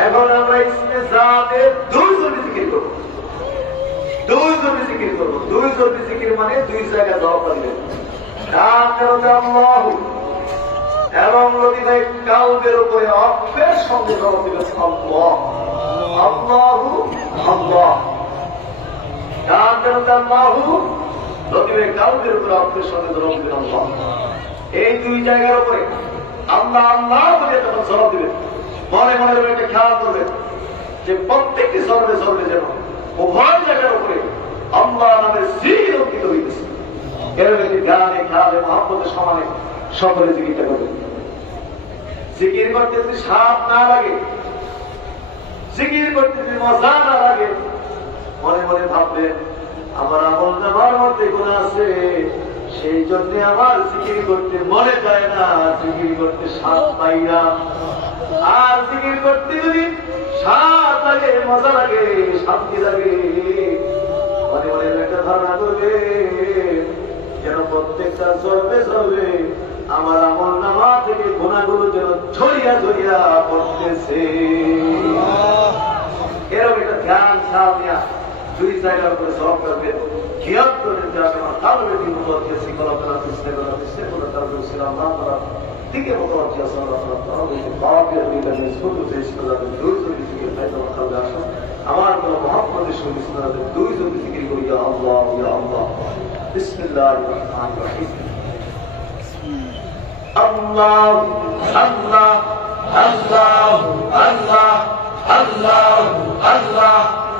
এখন আমরা ইসমে জাতের দুইজন জিকির করবো দুইজন জিকির মানে দুই জায়গায় জবাব দিবেন আল্লাহু এবং নদী ভাই কাউদের উপরে অক্ষের সঙ্গে জবাব দিবেন আল্লাহ আল্লাহু আল্লাহ আল্লাহু নদী ভাই কাউদের উপরে অক্ষের সঙ্গে জবাব দিবেন আল্লাহ এই দুই জায়গার উপরে আল্লাহ আল্লাহ বলে তখন জবাব দিবেন মনে মনে একটা খেয়াল করবেন যে প্রত্যেকটি সর্বে সর্বে যেন উভয় জায়গার উপরে আল্লাহ নামের জিকির অঙ্কিত হইতেছে এরকম একটি গানে খেয়ালে মহব্বতের সমানে সকলে জিকিরটা করবেন জিকির করতে যদি স্বাদ না লাগে জিকির করতে যদি মজা না লাগে মনে মনে ভাববেন আমার আমল নামার মধ্যে গুনাহ আছে সেই জন্য আমার জিকির করতে মনে চায় না জিকির করতে স্বাদ পাই না আর জিকির করতে যদি স্বাদ লাগে মজা লাগে শান্তি লাগে মনে মনে একটা ধারণা করবে যেন প্রত্যেকটা চলবে চলবে আমার আমল নামা থেকে গুনাহগুলো যেন ছড়িয়া ছড়িয়া পড়তেছে এরকম একটা ধ্যান খেয়াল নেওয়া দুই জায়গার উপরে জবাব করবেন খেয়াল করেন যে আমি আমার কালবে কি মতো হচ্ছে কল্পনা চেষ্টা করে তার বলছিলাম না করা দিকে মতো হচ্ছে আমার কোন মহাপ্রদেশ দুইজন জিকির করি আল্লাহ আল্লাহ বিসমিল্লাহির রহমানির রহিম আল্লাহ আল্লাহ আল্লাহ আল্লাহ আল্লাহ আল্লাহ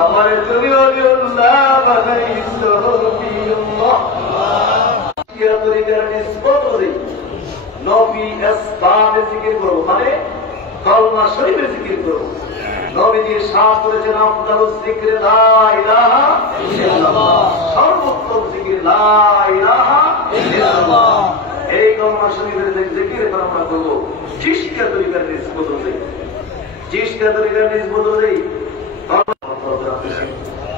আমার তুমি অলিউল্লাহ বানাইছো তরিকার নিসবত দেই নবী আসবাবে জিকির করবো মানে কলমা শরীফে জিকির করবো নবীজি সাথ করেছেন আফদালুজ যিকরি লা ইলাহা ইল্লাল্লাহ সর্বোত্তম জিকির লা ইলাহা ইল্লাল্লাহ এই কলমা শরীফের জিকির এবার আমরা করবো চিশতিয়া তরিকার নিসবত দেই চিশতিয়া তরিকার নিসবত দেই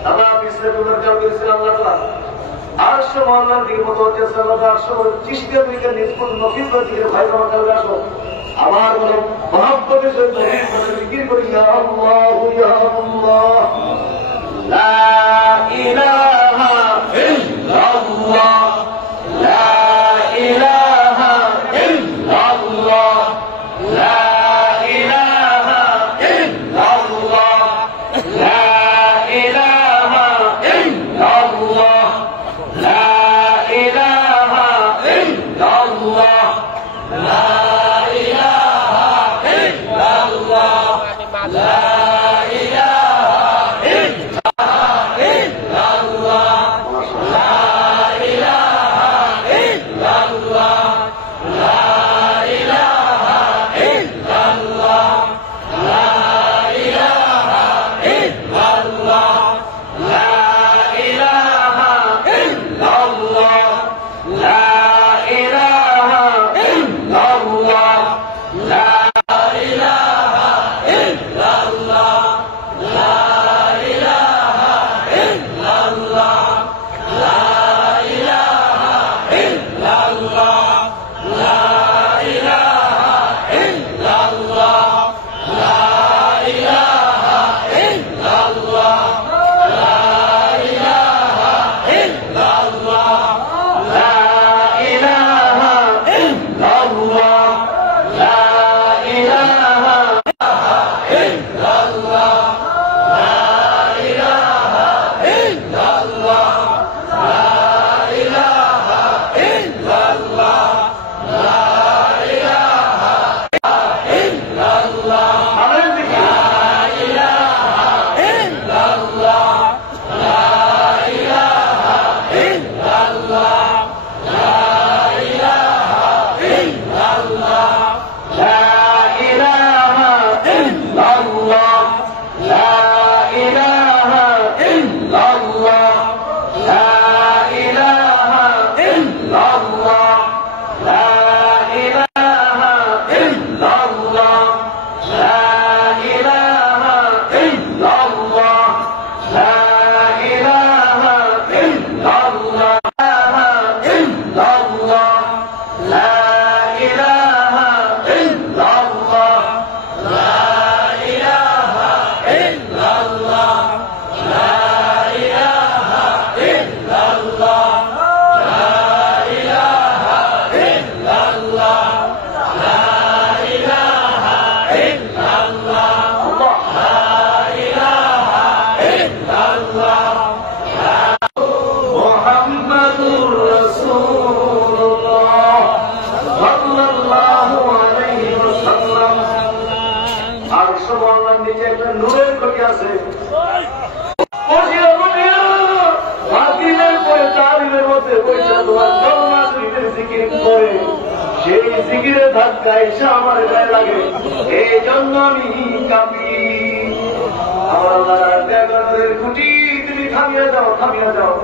আল্লাহ বিসমিল্লাহ দরকার করেছিল আল্লাহ তাআলা আরশ মহল্লার দিকে মতো হচ্ছে সাল্লাল্লাহু আরশ চিশতিয়া তরিকার নিসবত নফিস দিকে ভাই আমার কাছে আসো আমার বলো মহব্বতের সাথে জিকির করি ইয়া আল্লাহ ইয়া আল্লাহ লা ইলাহা ইল্লাল্লাহ লা ইলাহা ইল্লাল্লাহ লা ইলাহা ইল্লাল্লাহ লা ইলাহা ইল্লাল্লাহ লা ইলাহা ইল্লাল্লাহ লা সেই জিকিরের ধাক্কা এসে আমার গায়ে লাগে এই জন্য আমি কাঁপি আমার আল্লাহর খুঁটি তুমি থামিয়ে যাও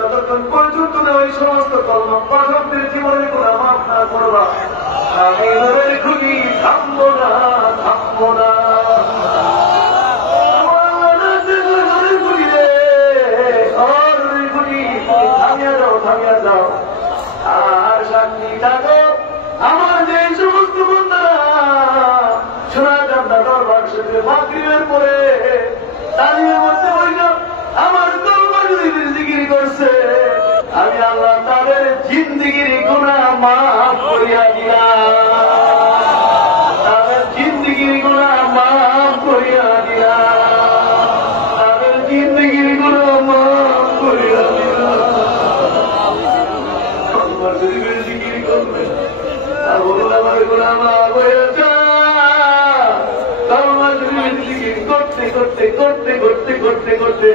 যতক্ষণ পর্যন্ত ওই সমস্ত কলমা পাঠকদের জীবনের কোনো মাফ না করবা আমি নূরের খুঁটি থামবো না থামিয়ে যাও আর সাক্ষী থাকো আমার যে সমস্ত বন্ধুরা শোনা যাত্রা দরবার শেষে মাগরিবের পরে তালিমের মধ্যে বইল আমার দরবার জিকির করছে আমি আল্লাহ তাদের জিন্দিগির গুনাহ মাফ করিয়া দিলাম তাদের জিন্দিগির গুনাহ মাফ করিয়া দিলাম তাদের জিন্দিগির গুনাহ মাফ করিয়া দিলাম জিকির করবে আর বলুন আমার গুনাহ মাফ হয়ে যা জিকির করতে করতে করতে করতে করতে করতে করতে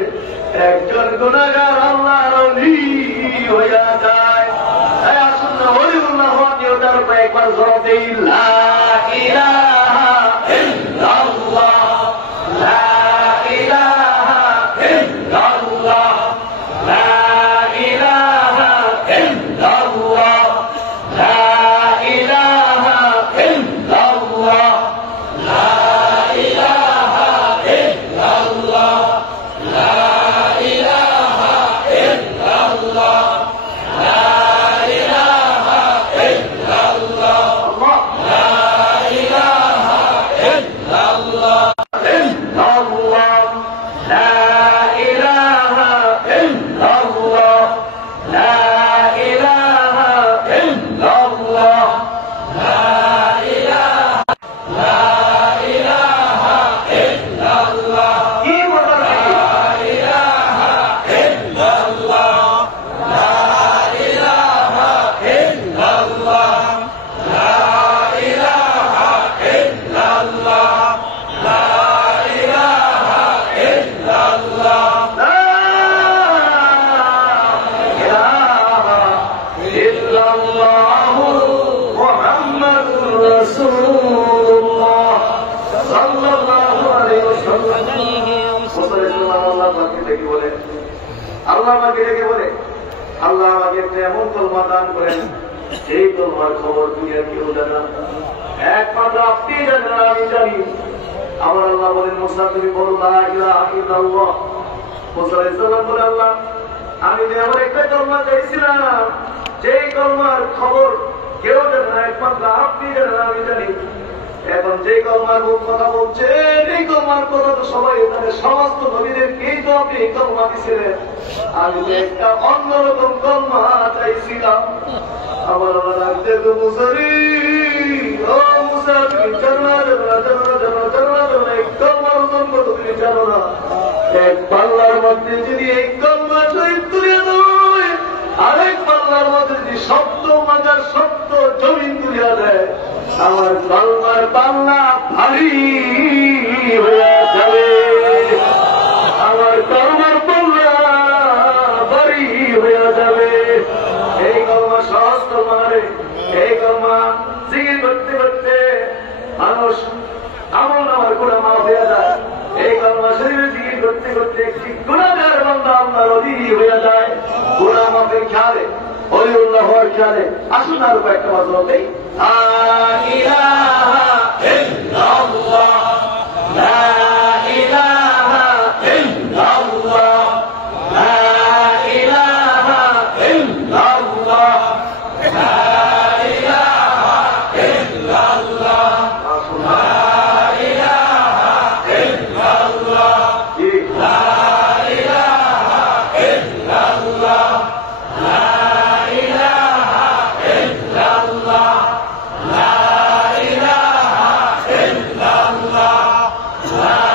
একজন গুনাহগার আল্লাহর ওলি হইয়া যায়। আসুন না ওলিউল্লাহ হওয়ার নিয়তার উপরে একবার জোরে দেই, লা ইলাহা ইল্লাল্লাহ, লা ইলাহা ইল্লাল্লাহ, লা ইলাহা ইল্লাল্লাহ, লা ইলাহা ইল্লাল্লাহ, লা ইলাহা ইল্লাল্লাহ, লা ইলাহা ইল্লাল্লাহ, লা ইলাহা ইল্লাল্লাহ, লা ইলাহা ইল্লাল্লাহ, ইল্লাল্লাহ, লা ইলাহা ইল্লাল্লাহ, লা ইলাহা ইল্লাল্লাহ, লা ইলাহা ইল্লাল্লাহ। কি বলেন? লা ইলাহা ইল্লাল্লাহ, লা ইলাহা ইল্লাল্লাহ, লা ইলাহা ইল্লাল্লাহ, লা ইলাহা ইল্লাল্লাহ, লা ইলাহা ইল্লাল্লাহু মুহাম্মাদুর রাসূলুল্লাহ সাল্লাল্লাহু আলাইহি ওয়াসাল্লাম। আল্লাহ আমাকে ডেকে বলে, আল্লাহ আমাকে ডেকে বলে, আল্লাহ আমাকে একটা এমন কলমা দান করেন যেই কলমার খবর দুনিয়ার কেউ জানে না, একমাত্র আপনি জানেন, আমি জানি। আমার আল্লাহ বলেন, মুসা তুমি বলো লা ইলাহা ইল্লাল্লাহ। মুসা আলাইহিস সালাম বলে, আল্লাহ আমি যে এমন একটা কলমা চাইছিলাম যেই কলমার খবর কেউ জানে না, একমাত্র আপনি জানেন, আমি জানি। এখন যে কলমার মুখ কথা বলছেন এই কলমার কথা তো সবাই জানে, সমস্ত নবীদেরকেই তো আপনি এই কলমা দিছিলেন। আমি তো একটা অন্যরকম কলমা চাইছিলাম। আমার আল্লাহ লাগতে তো মুসারি, ও মুসা তুমি জানো না, জানো না, জানো না, জানো না, জানো না, জানো না, এই কলমার ওজন কত তুমি জানো না। এক পাল্লার মধ্যে যদি এই কলমা শহীদ তুলে দেয়, আরেক পাল্লার মধ্যে যদি শব্দ মাজার শব্দ জমিন তুলিয়া দেয়, আমার কলমার পাল্লা ভারী হয়ে যাবে, আমার কলমার পাল্লা ভারী হয়ে যাবে। এই কলমা সহজ কলমা রে, এই কলমা জিকির করতে করতে মানুষ আমল নামার গুনাহ মাফ হয়ে যায়। এই কলমা শরীরে জিকির করতে করতে একটি গুনাহগার বান্দা আল্লাহর ওলি হয়ে যায়, গুনাহ মাফের খেয়ালে, ওলিউল্লাহ হওয়ার খেয়ালে। আসুন আরো কয়েকটা বার বলতেই, লা ইলাহা ইল্লাল্লাহ, লা ইলাহা ইল্লাল্লাহ, লা ইলাহা ইল্লাল্লাহ, লা ইলাহা ইল্লাল্লাহ, লা ইলাহা ইল্লাল্লাহ, লা ইলাহা ইল্লাল্লাহ, লা ইলাহা ইল্লাল্লাহ, লা ইলাহা ইল্লাল্লাহ, লা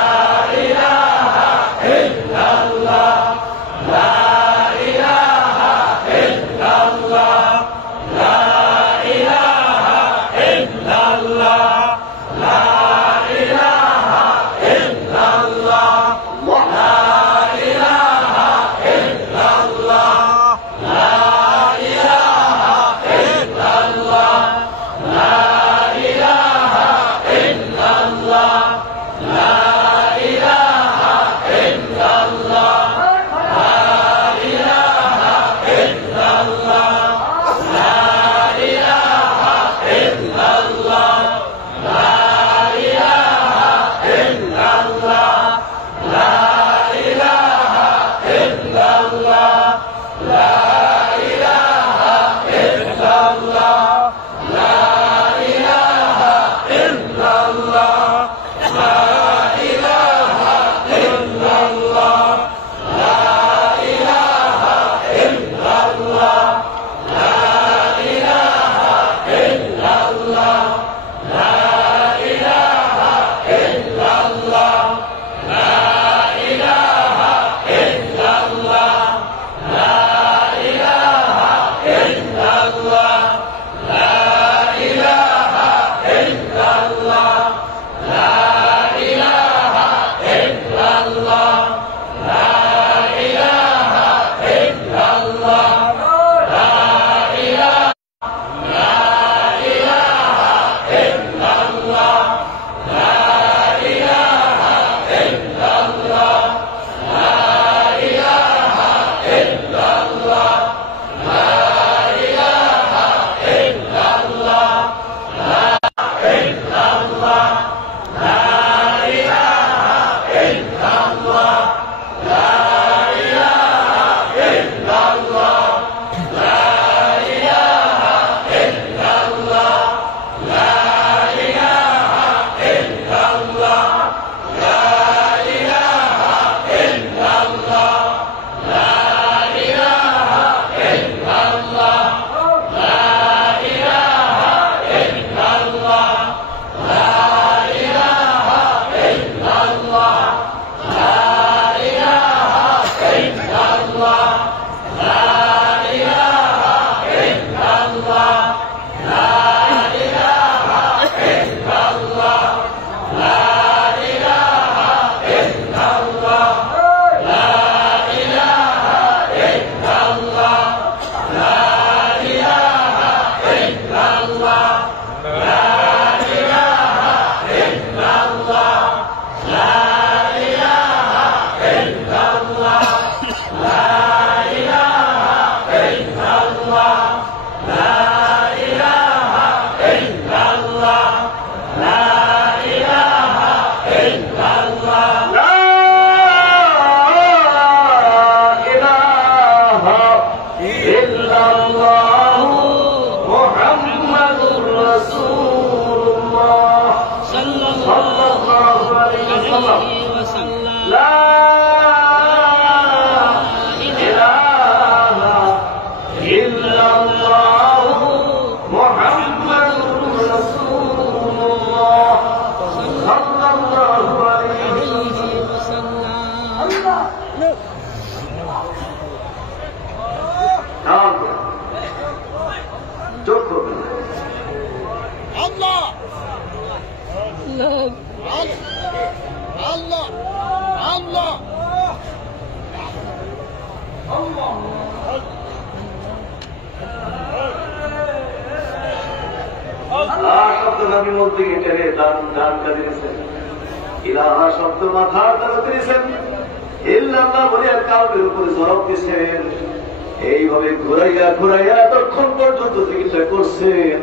এইভাবে ঘুরাইয়া ঘুরাইয়া এতক্ষণ পর্যন্ত চিকিৎসা করছেন।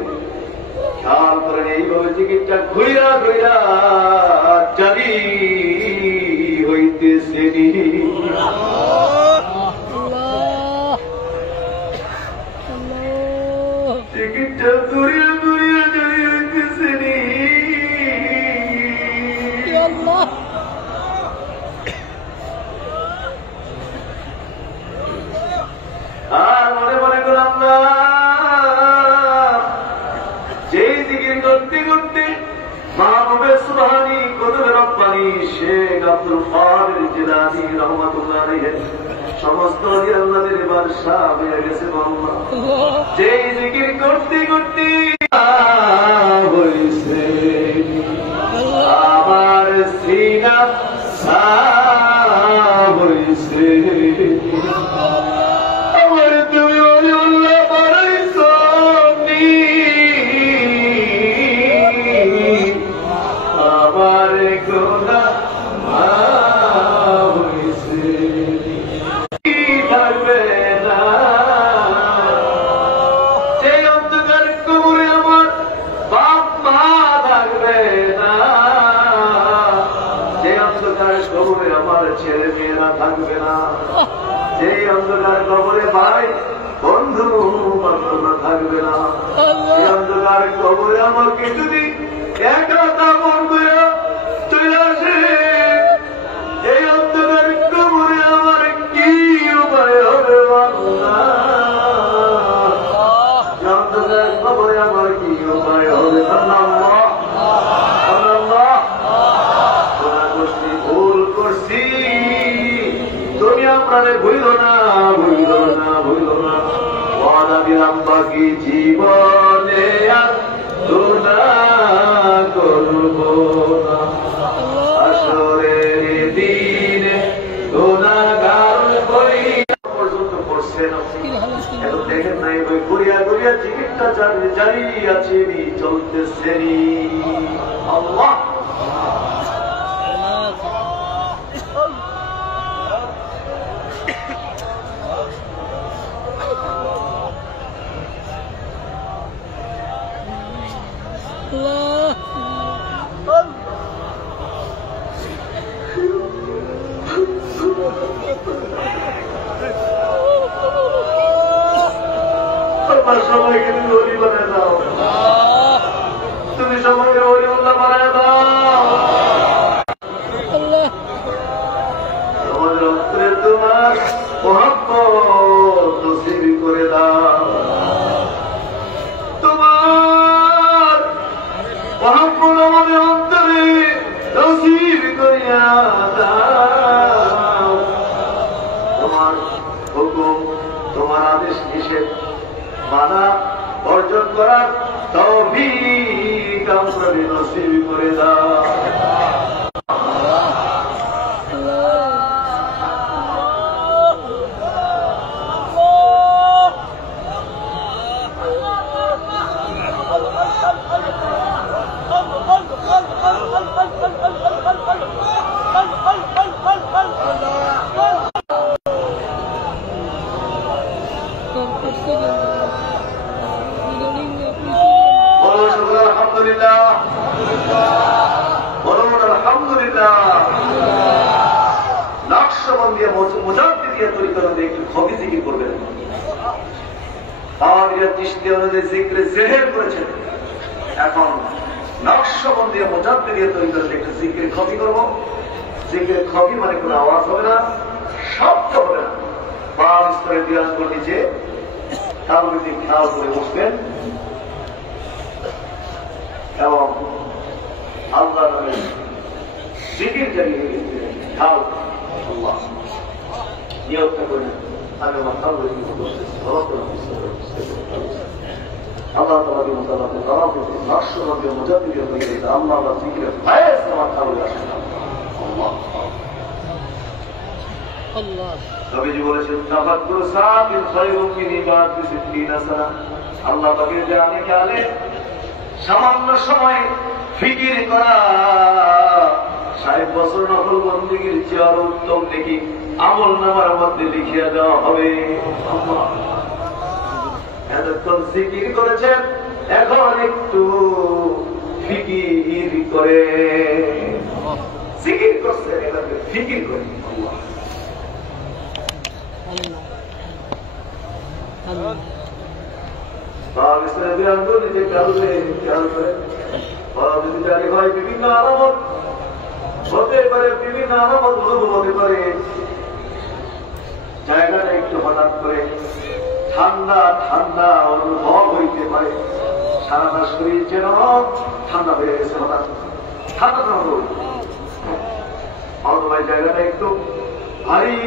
খেয়াল করেন এইভাবে চিকিৎসা ঘুরিয়া ঘুরিয়া জারি হইতেছে। চিকিৎসা ঘুরিয়া ঘুরিয়া জারি হইতেছে। আর মনে মনে করলাম না যেই দিকে করতে করতে মাহবুবে সুবহানী কুতুবে রব্বানী শেখ আব্দুল কাদের জিলানী রাহমাতুল্লাহ আলাইহি সমস্ত আল্লাহদের বাদশা হয়ে গেছে। আল্লাহ যেই জিকির করতে করতে হইছে আমার সিনা সাফ হইছে। ছেলে মেয়েরা থাকবে না, সেই অন্ধকার কবরে ভাই বন্ধু বান্ধবরা থাকবে না, সেই অন্ধকার কবরে আমাকে যদি এক রাতা বন্ধু চলে আসে, এই অন্ধকার কবরে আমার কি উপায় হবে? অন্ধকার কবরে আমার কি উপায় হবে? তুমি আপনারে ভুইল না, ভুইল না, ভুইল না। ওয়াদা দিলাম বাকি জীবনে আর গুনাহ করব না। আসরের দিনে গুনাহগার হই পর্যন্ত করছেন। এখন দেখেন নাই ওই ঘুরিয়া ঘুরিয়া চিকিৎসা জারি আছে, চলতেছে। আল্লাহ সবাইকে তুমি ওলি বানায় দাও, তুমি সবাইকে ওলিউল্লাহ বানায় দাও। আমাদের অন্তরে তোমার মহব্বত নসিব করে দাও, তোমার মহব্বত আমাদের অন্তরে নসিব করিয়া দাও। তোমার হুকুম, তোমার আদেশ নিষেধ মানা বর্জন করার তৌফিক আমাদের নসিব করে দাও। আলহামদুলিল্লাহ, বলুন আলহামদুলিল্লাহ। নকশবন্দি মুজাদ্দিদিয়া তরিকাতে একটু খবি জিকির করবেন। কাদিরিয়া চিশতিয়া অনুযায়ী জিকিরে জেহের করেছেন। এখন নকশবন্দি মুজাদ্দিদিয়া তরিকাতে একটু জিকির খবি করব। জিকির খবি মানে কোনো আওয়াজ হবে না, শব্দ হবে না। পা স্তরে বিরাজ করে নিচে তাহলে খেয়াল করে বসবেন এবং আল্লাহ নামে জিকির জানিয়ে খেয়াল আল্লাহ নিয়োগটা করে আমি আমার তাহলে আল্লাহ তালা দিন তালা নকশবন্দি মুজাদ্দিদিয়া তরিকাতে আল্লাহ জিকিরের ফায়েজ আমার তাহলে আসেন। নবীজি বলেছেন তাফাক্কুরু সাআতিন খায়রুম মিন ইবাদাতি সিত্তিনা সানা। আল্লাহ পাকের জানে কালে সামান্য সময় ফিকির করা ৬০ বছর নফল বন্দেগীর চেয়ে আরো উত্তম নাকি আমল নামার মধ্যে লিখিয়া দেওয়া হবে। এতক্ষণ জিকির করেছেন, এখন একটু ফিকির করে জিকির করছেন, এটাকে ফিকির করে বিভিন্ন আলামত হতে পারে, বিভিন্ন আলামত অনুভব হতে পারে। জায়গাটা একটু হঠাৎ করে ঠান্ডা ঠান্ডা অনুভব হইতে পারে। সারাটা শরীর যেন ঠান্ডা হয়ে গেছে, হঠাৎ ঠান্ডা ঠান্ডা অথবা জায়গাটা একটু ভারী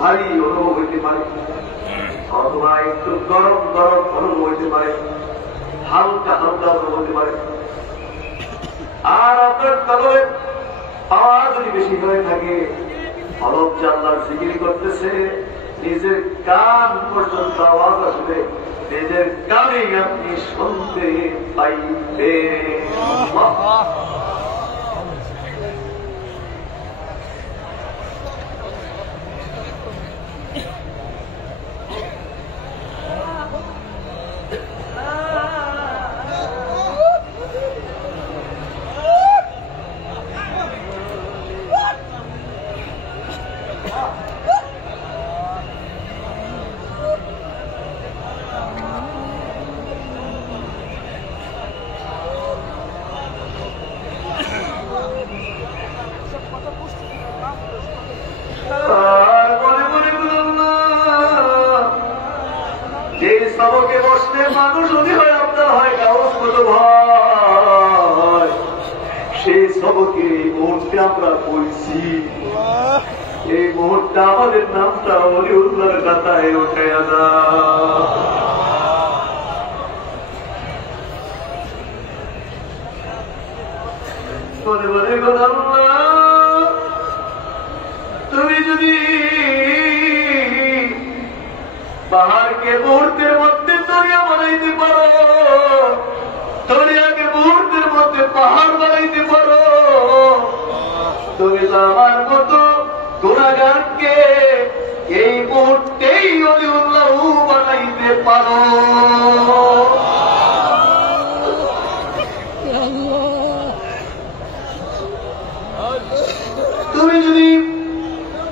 ভারী অনুভব হইতে পারে, অথবা একটু গরম গরম অনুভব হইতে পারে, হালকা হালকা অনুভব হতে পারে। আর আপনার তলবে পাওয়ার যদি বেশি হয়ে থাকে, অলপ জানলার জিকির করতেছে, নিজের কান পর্যন্ত আওয়াজ আসবে, নিজের কানে আপনি শুনতে পাইবেন। সবকে বসলে মানুষ উনি হয়, আপনার হয় কাগজ কত ভয়। সেই সবকে এই মুহূর্তে আমরা বলছি, এই মুহূর্তে আমাদের নামটা ওলিউল্লাহর খাতায় উঠাইয়া দাও। মনে মনে কথা তুমি যদি পাহাড়কে মুহূর্তের মধ্যে দরিয়া বানাইতে পারো, দরিয়াকে মুহূর্তের মধ্যে পাহাড় বানাইতে পারো, তুমি তো আমার মতো গুনাহগারকে এই মুহূর্তেই ওলিউল্লাহ বানাইতে পারো। তুমি যদি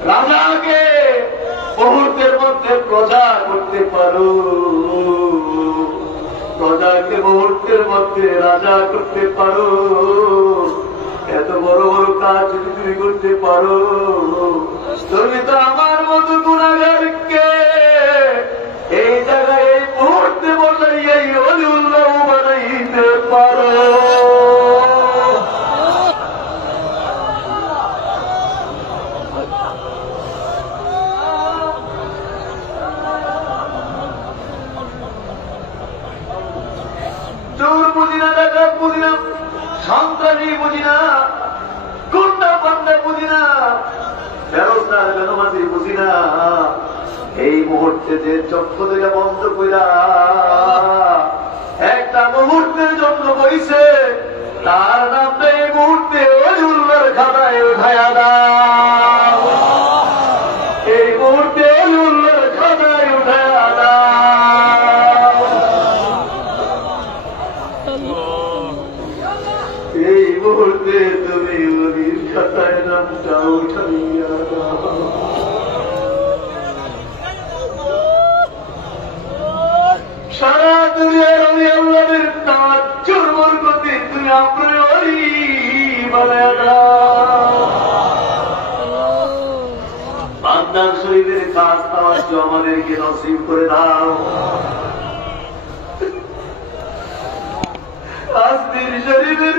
রাজাকে মুহূর্তের মধ্যে প্রজা করতে পারো, প্রজাকে মুহূর্তের মধ্যে রাজা করতে পারো, এত বড় বড় কাজ যদি তুমি করতে পারো, তুমি তো আমার মতো গুণাগারকে এই জায়গায় এই মুহূর্তে বসাই এই অলিউল্লাহ বানাইতে পারো। চোর বুঝি না, ডাকাত বুঝি না, সন্ত্রাসী বুঝি না, গুন্ডা পান্ডা বুঝি না, ব্যবস্থার বেনমাজি বুঝি না, এই মুহূর্তে যে চক্ষু থেকে বন্ধ কইরা একটা মুহূর্তের জন্য বইছে, তার নামটা এই মুহূর্তে ওই উল্লার খাতায় উঠায়া দাও, এই মুহূর্তে ওই উল্লার খাতায় উঠায়া দাও, এই মুহূর্তে তুমি ওলির খাতায় নামটা উঠাইয়া দাও। সারা দুনিয়ার অলি আল্লাহের তাওয়াজ্জুর বরকতে তুমি আপনার অলি বানায়া দাও। বান্দার শরীরের খাস তাওয়াজ্জু আমাদেরকে নসিব করে দাও। আসদির শরীরের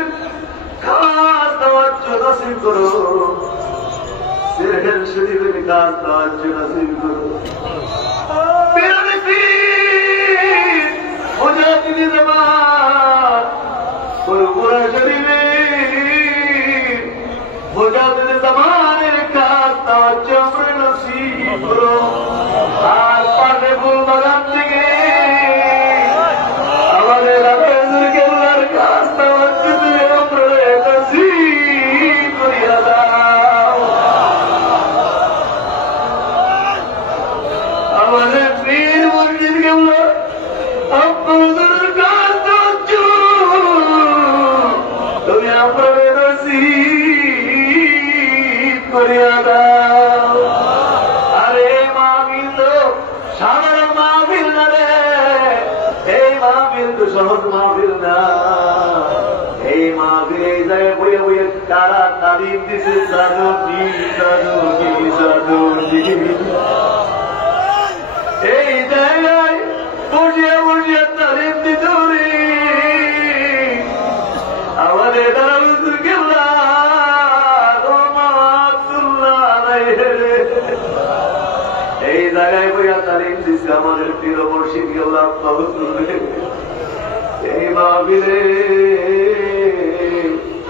খাস তাওয়াজ্জু নসিব করো, সিরহের শরীরের খাস তাওয়াজ্জু নসিব করো। মুজাহিদি জামাত পুরপুরা শরীরে মুজাহিদি জামানের কাজ তাওয়াজ্জু আমরা নসিব করো। আর পানে ফুল বাগান থেকে আমাদের আবেদুল কেল্লার কাজ তাওয়াজ্জু তুমি আমরা নসিব করিয়া দাও। আমাদের পীর মুর্শিদ কেল্লা আপনাদের কাজ তাওয়াজ্জু তুমি আমরা নসিব করিয়া দাও। আরে মাহফিল তো সাধারণ মাহফিল না রে, এই মাহফিল তো সহজ মাহফিল না। এই মাহফিল এই জায়গায় বইয়ে বইয়ে কারা তালিম দিছে, সাধুজি সাধুজি সাধুজি, এই জায়গায় বসিয়া বসিয়া তালিম দিত রে আমাদের দারুল কেল্লা রহমাতুল্লাহ আলাইহি। এই জায়গায় বইয়া তালিম দিছে আমাদের প্রিয় মুর্শিদ কেল্লা আব্দুল। এই মাহফিলে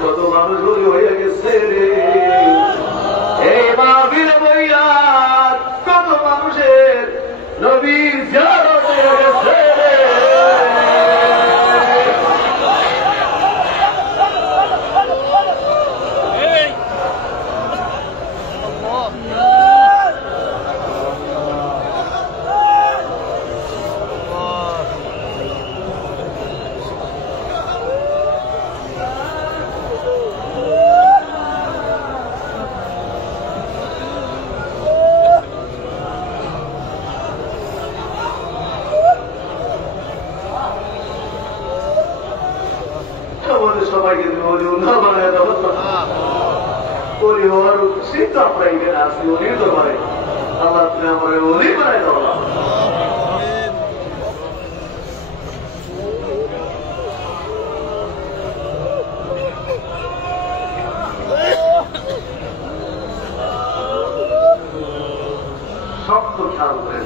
কত মানুষ হয়ে গেছে রে, এই মাহফিলে বইয়া কত মানুষের নবীর জিয়ারত হয়ে গেছে রে। সবাইকে অলিউল্লাহ বানায় দেবো, অলি হওয়ার উচিত তো আমরা এখানে আসি অলির দরবারে। আল্লাহ তুমি আমার অলি বানায় দেবো। শক্ত খেয়াল করে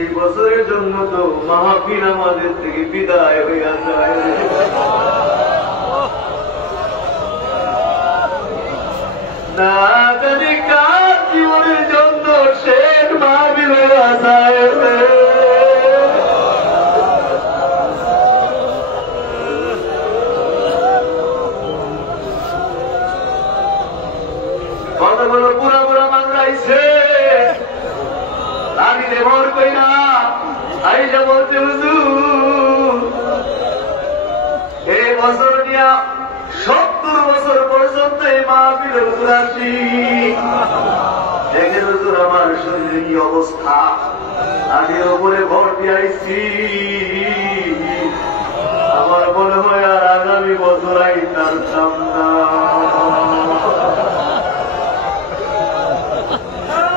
এই বছরের জন্য তো মাহফিল আমাদের থেকে বিদায় হইয়া যায়। না জানি কার জীবনের জন্য শেষ মাহফিল হইয়া যায়। ভর করি না আইসা বলতে হুজুর এই বছর দিয়া 70 বছর পর্যন্ত এই মাহফিলে হুজুর আসি দেখেন হুজুর আমার শরীরে কি অবস্থা আগের উপরে ভর দিয়ে আইছি আমার মনে হয় আর আগামী বছর আইতার সামনা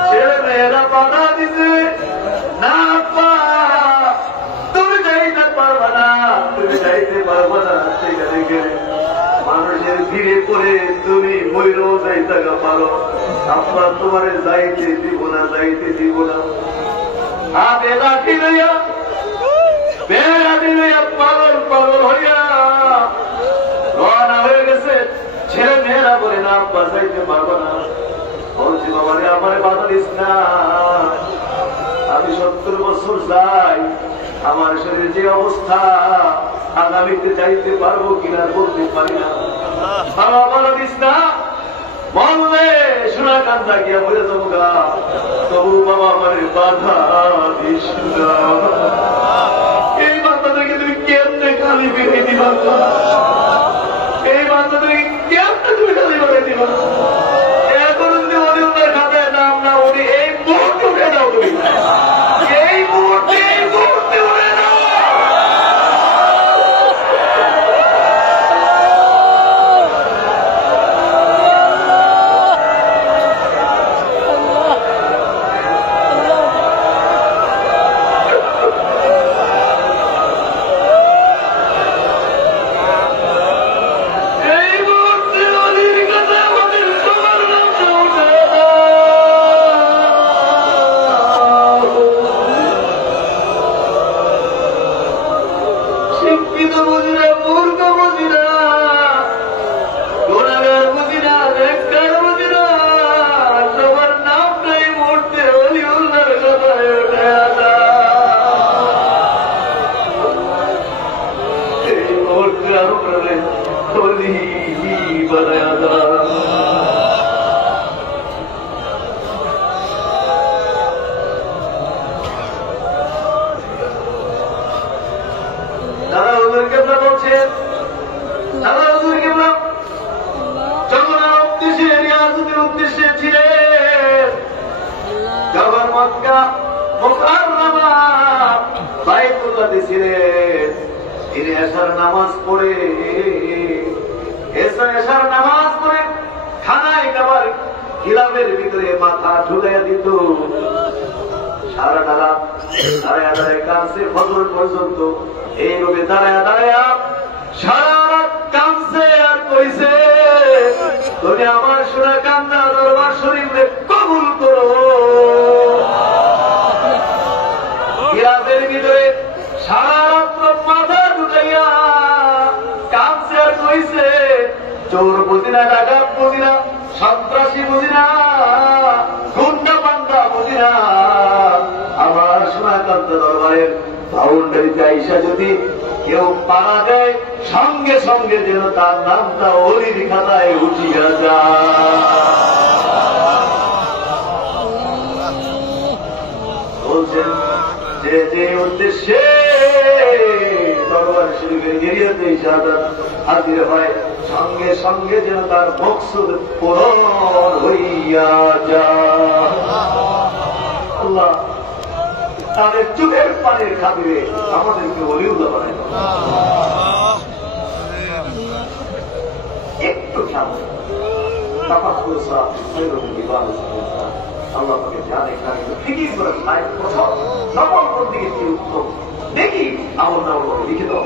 ছেলে মেয়েরা বাধা দিছে না তুমি যাইতে পারবা না তুমি যাইতে পারবা না সেখানে গেলে মানুষের ভিড়ে পড়ে তুমি ময়ূরও যাইতে পারো আপনার তোমার যাইতে দিব না যাইতে দিব না হাতে লাঠি লইয়া বেড়াতে লইয়া পাগল পাগল হইয়া রওনা হয়ে গেছে ছেলে মেয়েরা বলে না আব্বা যাইতে পারবো না বলছি বাবারে আমারে বাধা দিস না আমি 70 বছর যাই আমার শরীরে যে অবস্থা আগামীতে যাইতে পারবো কিনা বলতে পারি না বাবা বাধা দিস না বললে শোনা কান্দা গিয়া বলে যাবো গা তবু বাবা আমারে বাধা দিস না এই বাচ্চাদেরকে তুমি কেমনে খালি বেঁধে দিবা এই বাচ্চাদেরকে কেমনে তুমি খালি বেঁধে দিবা এখন যদি অলিউল্লার খাতে নাম না উনি এই মুহূর্তে উঠে যাও তুমি এই মুহূর্তে উঠে যাও নামাজ পড়ে খানায় খাবার গিলামের ভিতরে মাথা ঢুকাইয়া দিত সারা টাকা দাঁড়ায় দাঁড়ায় কাঁদছে ফজর পর্যন্ত এই রোগে দাঁড়ায় দাঁড়ায় সারা রাত কাঁদছে আর কইছে তুমি আমার সোনা কান্দা দরবার শরীফে কবুল করো গিলামের ভিতরে সারা রাত্র মাথা ঢুকাইয়া কাঁদছে আর কইছে চোর বুঝি না ডাকাত বুঝি না সন্ত্রাসী বুঝি না গুন্ডা পান্ডা বুঝি না আমার সোনাকান্ত দরবারের বাউন্ডারিতে আইসা যদি কেউ পাড়া দেয় সঙ্গে সঙ্গে যেন তার নামটা অলির খাতায় উঠিয়া যায় বলছেন যে যে উদ্দেশ্যে দরবার শরীফের গেরিয়াতে ইশাহাদাত হাজির হয় সঙ্গে সঙ্গে যেন তার মকসুদ পূরণ হইয়া যায় আল্লাহ তাদের চোখের পানির খাতিরে আমাদেরকে ওলিউল্লাহ বানায় একটু সামনে আল্লাহ তাকে জানে ঠিকই করে সকল দিকে কি উত্তম দেখি আমার নাম লিখে দাও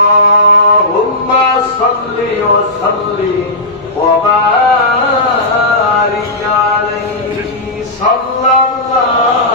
اللهم صل وسلم وبارك عليه صلى الله